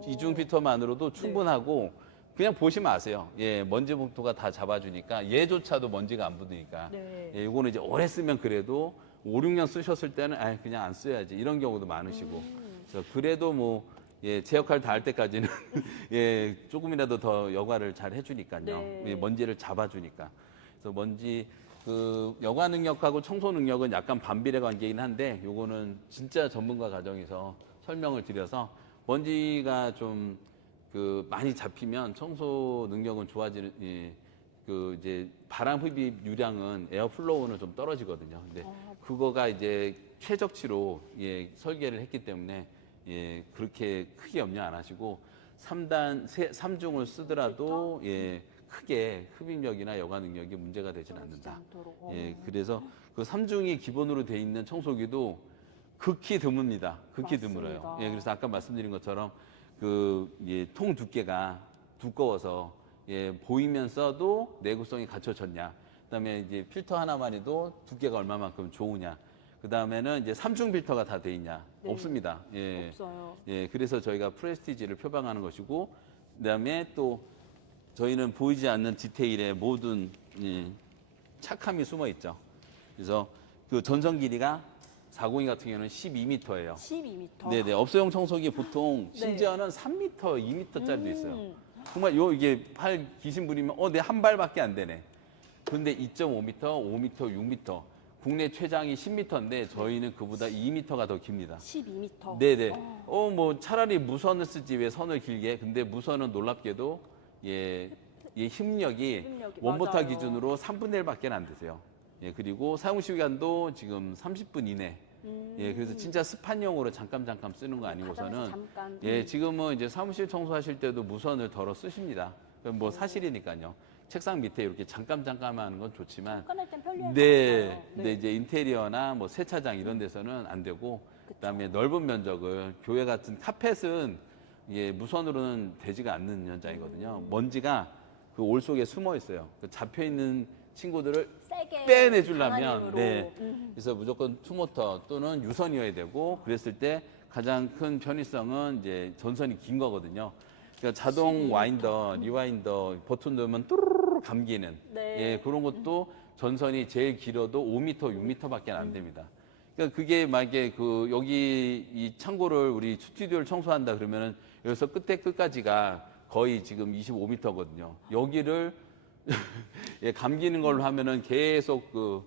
이중 필터만으로도 충분하고 그냥 보시면 아세요. 예, 먼지 봉투가 다 잡아주니까 얘조차도 먼지가 안 묻으니까. 네. 예, 요거는 이제 오래 쓰면 그래도 5, 6년 쓰셨을 때는 그냥 안 써야지 이런 경우도 많으시고. 그래서 그래도 뭐 예, 제 역할 다 할 때까지는 예, 조금이라도 더 여과를 잘 해주니까요. 네. 예, 먼지를 잡아주니까. 그래서 여과 능력하고 청소 능력은 약간 반비례 관계이긴 한데 요거는 진짜 전문가 과정에서 설명을 드려서 먼지가 좀 많이 잡히면 청소 능력은 좋아지는 이제 바람 흡입 유량은 에어플로우는 좀 떨어지거든요. 근데 그거가 이제 최적치로 예, 설계를 했기 때문에 예, 그렇게 크게 염려 안 하시고 3중을 쓰더라도 예, 크게 흡입력이나 여과 능력이 문제가 되지는 않는다. 예, 그래서 그 3중이 기본으로 돼 있는 청소기도 극히 드뭅니다. 극히 맞습니다. 드물어요. 예, 그래서 아까 말씀드린 것처럼 통 두께가 두꺼워서 예, 보이면서도 내구성이 갖춰졌냐. 그다음에 이제 필터 하나만 해도 두께가 얼마만큼 좋으냐. 그다음에는 이제 3중 필터가 다 돼 있냐. 네. 없습니다. 예. 없어요. 예, 그래서 저희가 프레스티지를 표방하는 것이고 그다음에 또 저희는 보이지 않는 디테일에 모든 착함이 숨어 있죠. 그래서 그 전선 길이가 402 같은 경우는 12m예요. 12m. 네네. 업소용 청소기 보통 네. 심지어는 3m, 2m짜리도 있어요. 정말 이게 팔 기신 부리면 내 한 발밖에 안 되네. 근데 2.5m, 5m, 6m. 국내 최장이 10m인데 저희는 그보다 2m가 더 깁니다. 12m. 네네. 뭐 차라리 무선을 쓰지 왜 선을 길게. 근데 무선은 놀랍게도 이 힘력이 원보타 맞아요. 기준으로 3분의 1밖에 안 되세요. 예, 그리고 사용 시간도 지금 30분 이내. 예, 그래서 진짜 습한용으로 잠깐 쓰는 거 아니고서는 잠깐. 예, 지금은 이제 사무실 청소하실 때도 무선을 덜어 쓰십니다. 그건 뭐 사실이니까요. 책상 밑에 이렇게 잠깐 하는 건 좋지만 잠깐 땐 편리할 네. 것 같아요. 근데 이제 인테리어나 뭐 세차장 이런 데서는 안 되고 그다음에 넓은 면적을 교회 같은 카펫은 이게 무선으로는 되지가 않는 현장이거든요. 먼지가 그 올 속에 숨어 있어요. 그 잡혀 있는 친구들을 세게 빼내주려면 강한 힘으로. 네. 그래서 무조건 투모터 또는 유선이어야 되고 그랬을 때 가장 큰 편의성은 이제 전선이 긴 거거든요. 그러니까 자동 와인더, 리와인더 버튼 누르면 뚜루루루 감기는 네. 예, 그런 것도 전선이 제일 길어도 5m, 6m밖에 안 됩니다. 그러니까 그게 만약에 그 여기 이 창고를 우리 스튜디오를 청소한다 그러면은 여기서 끝에 끝까지가 거의 지금 25m거든요. 여기를 예, 감기는 걸로 하면은 계속 그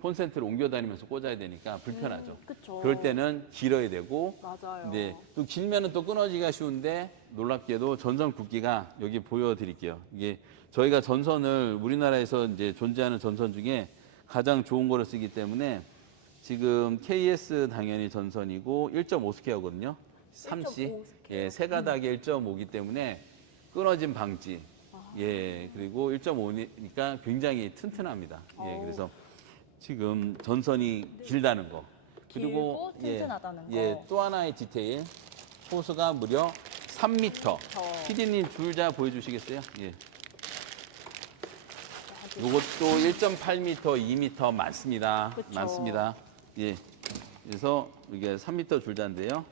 콘센트를 옮겨 다니면서 꽂아야 되니까 불편하죠. 그쵸. 그럴 때는 길어야 되고 맞아요. 네, 또 길면은 또 끊어지기가 쉬운데 놀랍게도 전선 굵기가 여기 보여드릴게요. 이게 저희가 전선을 우리나라에서 이제 존재하는 전선 중에 가장 좋은 거를 쓰기 때문에 지금 KS 당연히 전선이고 1.5 스퀘어거든요. 3C 1.5 스퀘어. 예, 세 가닥에 1.5기 때문에 끊어짐 방지. 예, 그리고 1.5니까 굉장히 튼튼합니다. 예, 그래서 지금 전선이 길다는 거. 길고 튼튼하다는 예, 거. 또 하나의 디테일. 호수가 무려 3m. PD님 줄자 보여주시겠어요? 예. 요것도 1.8m, 2m 많습니다. 그쵸. 많습니다. 예. 그래서 이게 3m 줄자인데요.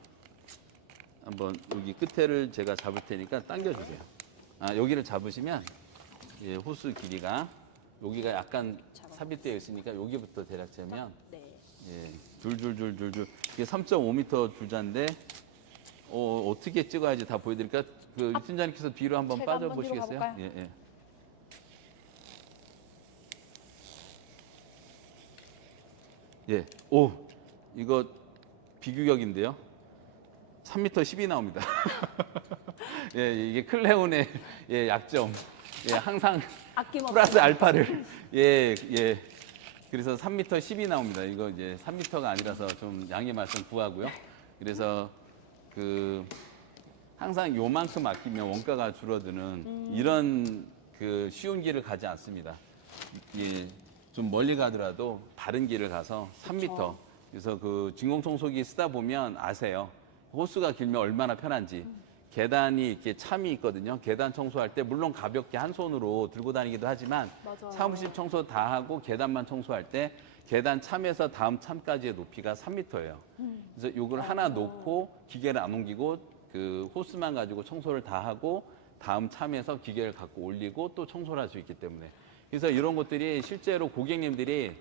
한번 여기 끝에를 제가 잡을 테니까 당겨주세요. 여기를 잡으시면 예, 호수 길이가 여기가 약간 삽입되어 있으니까 여기부터 대략 재면 네. 예, 줄줄줄줄줄 이게 3.5m 줄자인데 어떻게 찍어야지 다 보여드릴까? 그 팀장님께서 뒤로 한번 제가 빠져 한번 뒤로 보시겠어요? 가볼까요? 예, 예. 예, 오 이거 비규격인데요. 3m 10이 나옵니다. 예, 이게 클레온의 예, 약점. 예, 항상 아낌없이. 플러스 알파를 예. 그래서 3m 10이 나옵니다. 이거 이제 3m가 아니라서 좀 양해 말씀 구하고요. 그래서 그 항상 요만큼 아끼면 원가가 줄어드는 이런 그 쉬운 길을 가지 않습니다. 예, 좀 멀리 가더라도 바른 길을 가서 3m. 그래서 그 진공청소기 쓰다 보면 아세요. 호수가 길면 얼마나 편한지. 계단이 이렇게 참이 있거든요. 계단 청소할 때 물론 가볍게 한 손으로 들고 다니기도 하지만 맞아요. 사무실 청소 다 하고 계단만 청소할 때 계단 참에서 다음 참까지의 높이가 3m예요. 그래서 이걸 하나 놓고 기계를 안 옮기고 그 호스만 가지고 청소를 다 하고 다음 참에서 기계를 갖고 올리고 또 청소를 할 수 있기 때문에 그래서 이런 것들이 실제로 고객님들이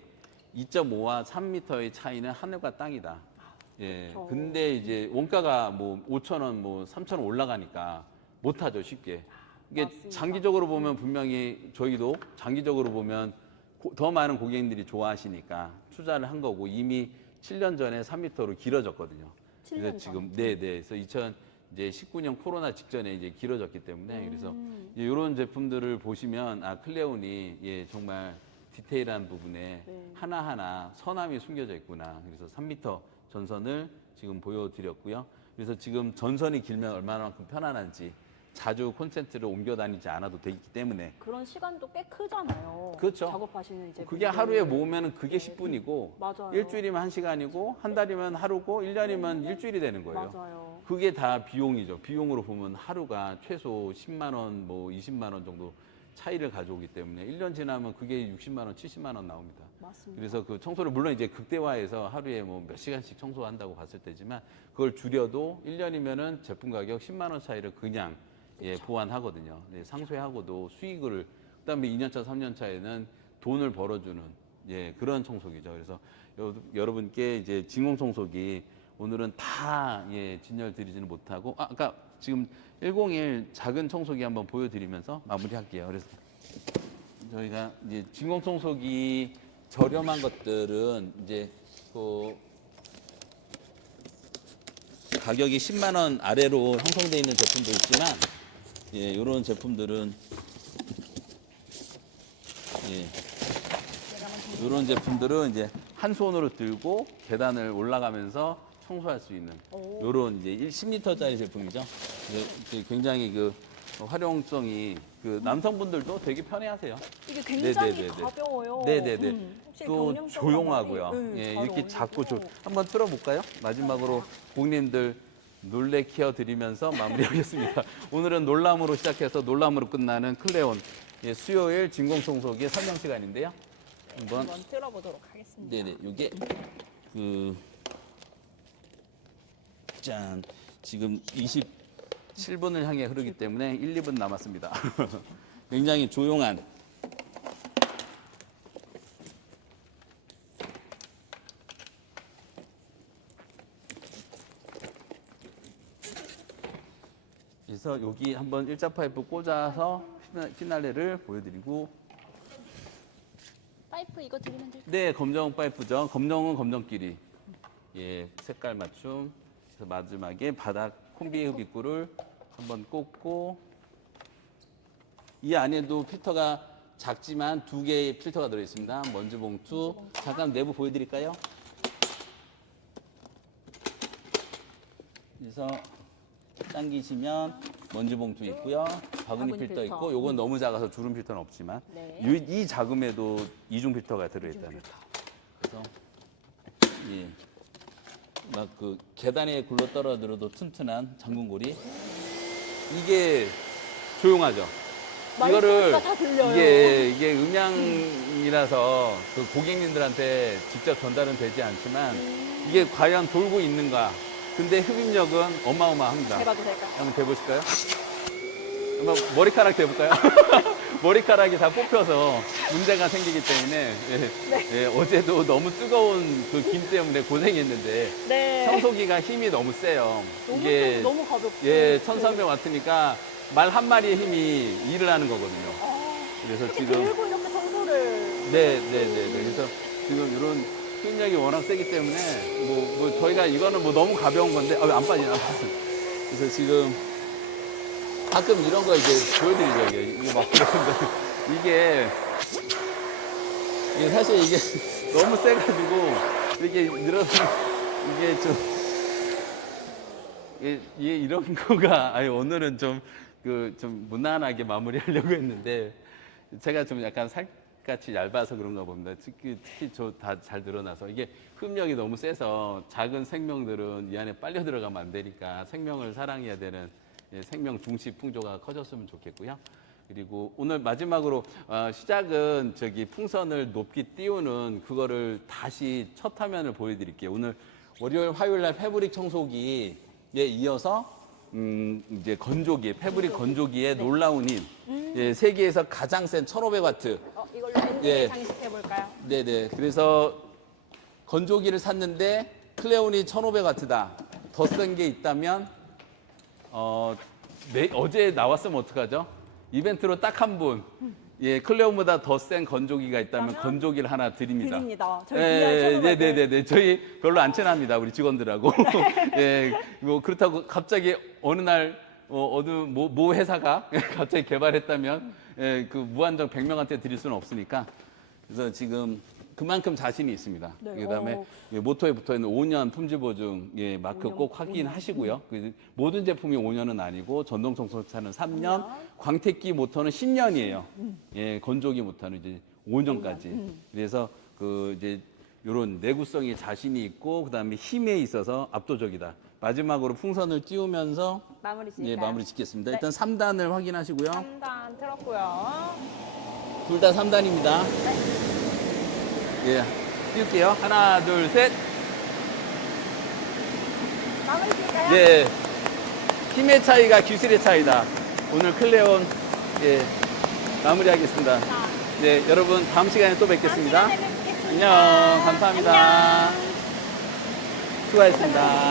2.5와 3m의 차이는 하늘과 땅이다. 예. 그렇죠. 근데 이제 원가가 뭐 5,000원, 뭐 3,000원 올라가니까 못하죠, 쉽게. 이게 맞습니다. 장기적으로 보면 분명히 저희도 장기적으로 보면 더 많은 고객님들이 좋아하시니까 투자를 한 거고 이미 7년 전에 3m로 길어졌거든요. 7년 그래서 전. 지금 그래서 2019년 코로나 직전에 이제 길어졌기 때문에 그래서 이런 제품들을 보시면 클레온이 예, 정말 디테일한 부분에 하나하나 선함이 숨겨져 있구나. 그래서 3m 전선을 지금 보여드렸고요. 그래서 지금 전선이 길면 얼마나만큼 편안한지 자주 콘센트를 옮겨 다니지 않아도 되기 때문에 그런 시간도 꽤 크잖아요. 그렇죠. 작업하시는 이제 그게 분들. 하루에 모으면 그게 10분이고 맞아요. 일주일이면 1시간이고 한 달이면 하루고 1년이면 일주일이 되는 거예요. 맞아요. 그게 다 비용이죠. 비용으로 보면 하루가 최소 10만 원, 뭐 20만 원 정도 차이를 가져오기 때문에 1년 지나면 그게 60만 원, 70만 원 나옵니다. 맞습니다. 그래서 그 청소를 물론 이제 극대화해서 하루에 뭐 몇 시간씩 청소한다고 봤을 때지만 그걸 줄여도 1년이면은 제품 가격 10만 원 차이를 그냥 예, 보완하거든요. 네, 상쇄하고도 수익을 그다음에 2년차, 3년차에는 돈을 벌어주는 예, 그런 청소기죠. 그래서 여러분께 이제 진공청소기 오늘은 다 예, 진열 드리지는 못하고 아까 지금 101 작은 청소기 한번 보여드리면서 마무리할게요. 그래서 저희가 이제 진공청소기 저렴한 것들은 이제 그 가격이 10만 원 아래로 형성되어 있는 제품도 있지만 예, 이런 제품들은 예, 이런 제품들은 이제 한 손으로 들고 계단을 올라가면서 청소할 수 있는 이런 이제 10리터짜리 제품이죠. 이제 굉장히 그 활용성이 그 남성분들도 되게 편해하세요. 이게 굉장히 네네네네. 가벼워요. 네네네. 확실히 또 경량성이 조용하고요. 많이, 예, 잘 이렇게 작고 어울리고. 한번 틀어볼까요? 마지막으로 고객님들 놀래켜 드리면서 마무리하겠습니다. 오늘은 놀람으로 시작해서 놀람으로 끝나는 클레온 예, 수요일 진공청소기 설명 시간인데요. 한번 틀어보도록 하겠습니다. 네네, 이게 그 짠, 지금 27분을 향해 흐르기 때문에 1, 2분 남았습니다. 굉장히 조용한 그래서 여기 한번 일자 파이프 꽂아서 피날레를 보여드리고 파이프 이거 드리면 될까요? 네, 검정 파이프죠. 검정은 검정끼리 예, 색깔 맞춤. 그래서 마지막에 바닥 콤비 흡입구를 한번 꽂고 이 안에도 필터가 작지만 2개의 필터가 들어있습니다. 먼지 봉투. 잠깐 내부 보여드릴까요? 그래서 당기시면 먼지 봉투 있고요. 바구니 필터 있고 요건 너무 작아서 주름 필터는 없지만 네. 이 작음에도 이중 필터가 들어있다는. 그래서 예. 막 그 계단에 굴러 떨어들어도 튼튼한 잠금고리. 이게 조용하죠. 이거를 말소리가 다 들려요. 이게 음향이라서 그 고객님들한테 직접 전달은 되지 않지만 이게 과연 돌고 있는가. 근데 흡입력은 어마어마합니다. 해봐도 될까요? 한번 대보실까요? 한번 머리카락 대볼까요? 머리카락이 다 뽑혀서 문제가 생기기 때문에 예, 어제도 너무 뜨거운 그 김 때문에 고생했는데 네. 청소기가 힘이 너무 세요. 이게 너무 가볍고. 예, 1300W니까 말 한 마리의 힘이 일을 하는 거거든요. 그래서 이렇게 지금 들고 이렇게 청소를. 네. 그래서 지금 이런 흡입력이 워낙 세기 때문에 뭐 저희가 이거는 뭐 너무 가벼운 건데 안 빠지나. 그래서 지금 가끔 이런 거 이제 보여드리죠. 이게 막 그러는데 이게 사실 이게 너무 세가지고 이렇게 늘어서 이게 좀 이런 거가 아니 오늘은 좀 좀 무난하게 마무리하려고 했는데 제가 좀 약간 살같이 얇아서 그런가 봅니다. 특히 저 다 잘 늘어나서 이게 흡입력이 너무 세서 작은 생명들은 이 안에 빨려 들어가면 안 되니까 생명을 사랑해야 되는 생명 중시 풍조가 커졌으면 좋겠고요. 그리고 오늘 마지막으로 시작은 저기 풍선을 높이 띄우는 그거를 다시 첫 화면을 보여드릴게요. 오늘 월요일, 화요일 날 패브릭 청소기에 이어서 이제 건조기, 패브릭 건조기의 놀라운 힘. 예, 세계에서 가장 센 1500와트. 이걸로 엔딩에 장식해 볼까요? 네네. 그래서 건조기를 샀는데 클레온이 1500와트다. 더 센 게 있다면 어제 나왔으면 어떡하죠? 이벤트로 딱 한 분. 예, 클레온보다 더 센 건조기가 있다면 건조기를 하나 드립니다. 저희 네네네. 저희 별로 안 친합니다. 우리 직원들하고. 예, 뭐 그렇다고 갑자기 어느 날 어느 모 회사가 갑자기 개발했다면 예, 그 무한정 100명한테 드릴 수는 없으니까. 그래서 지금 그만큼 자신이 있습니다. 네, 그다음에 모터에 붙어 있는 5년 품질 보증 마크 꼭 확인하시고요. 모든 제품이 5년은 아니고 전동 청소차는 3년, 광택기 모터는 10년이에요. 예, 건조기 모터는 이제 5년까지. 그래서 그 이제 이런 내구성이 자신이 있고 그다음에 힘에 있어서 압도적이다. 마지막으로 풍선을 띄우면서 마무리 짓을까요? 예, 마무리 짓겠습니다. 네. 일단 3단을 확인하시고요. 3단 틀었고요. 둘 다 3단입니다. 예, 띄울게요. 하나, 둘, 셋. 마무리 짓을까요? 예, 힘의 차이가 기술의 차이다. 오늘 클레온 마무리하겠습니다. 네, 여러분 다음 시간에 또 뵙겠습니다. 다음 시간에 뵙겠습니다. 안녕. 감사합니다. 수고하셨습니다.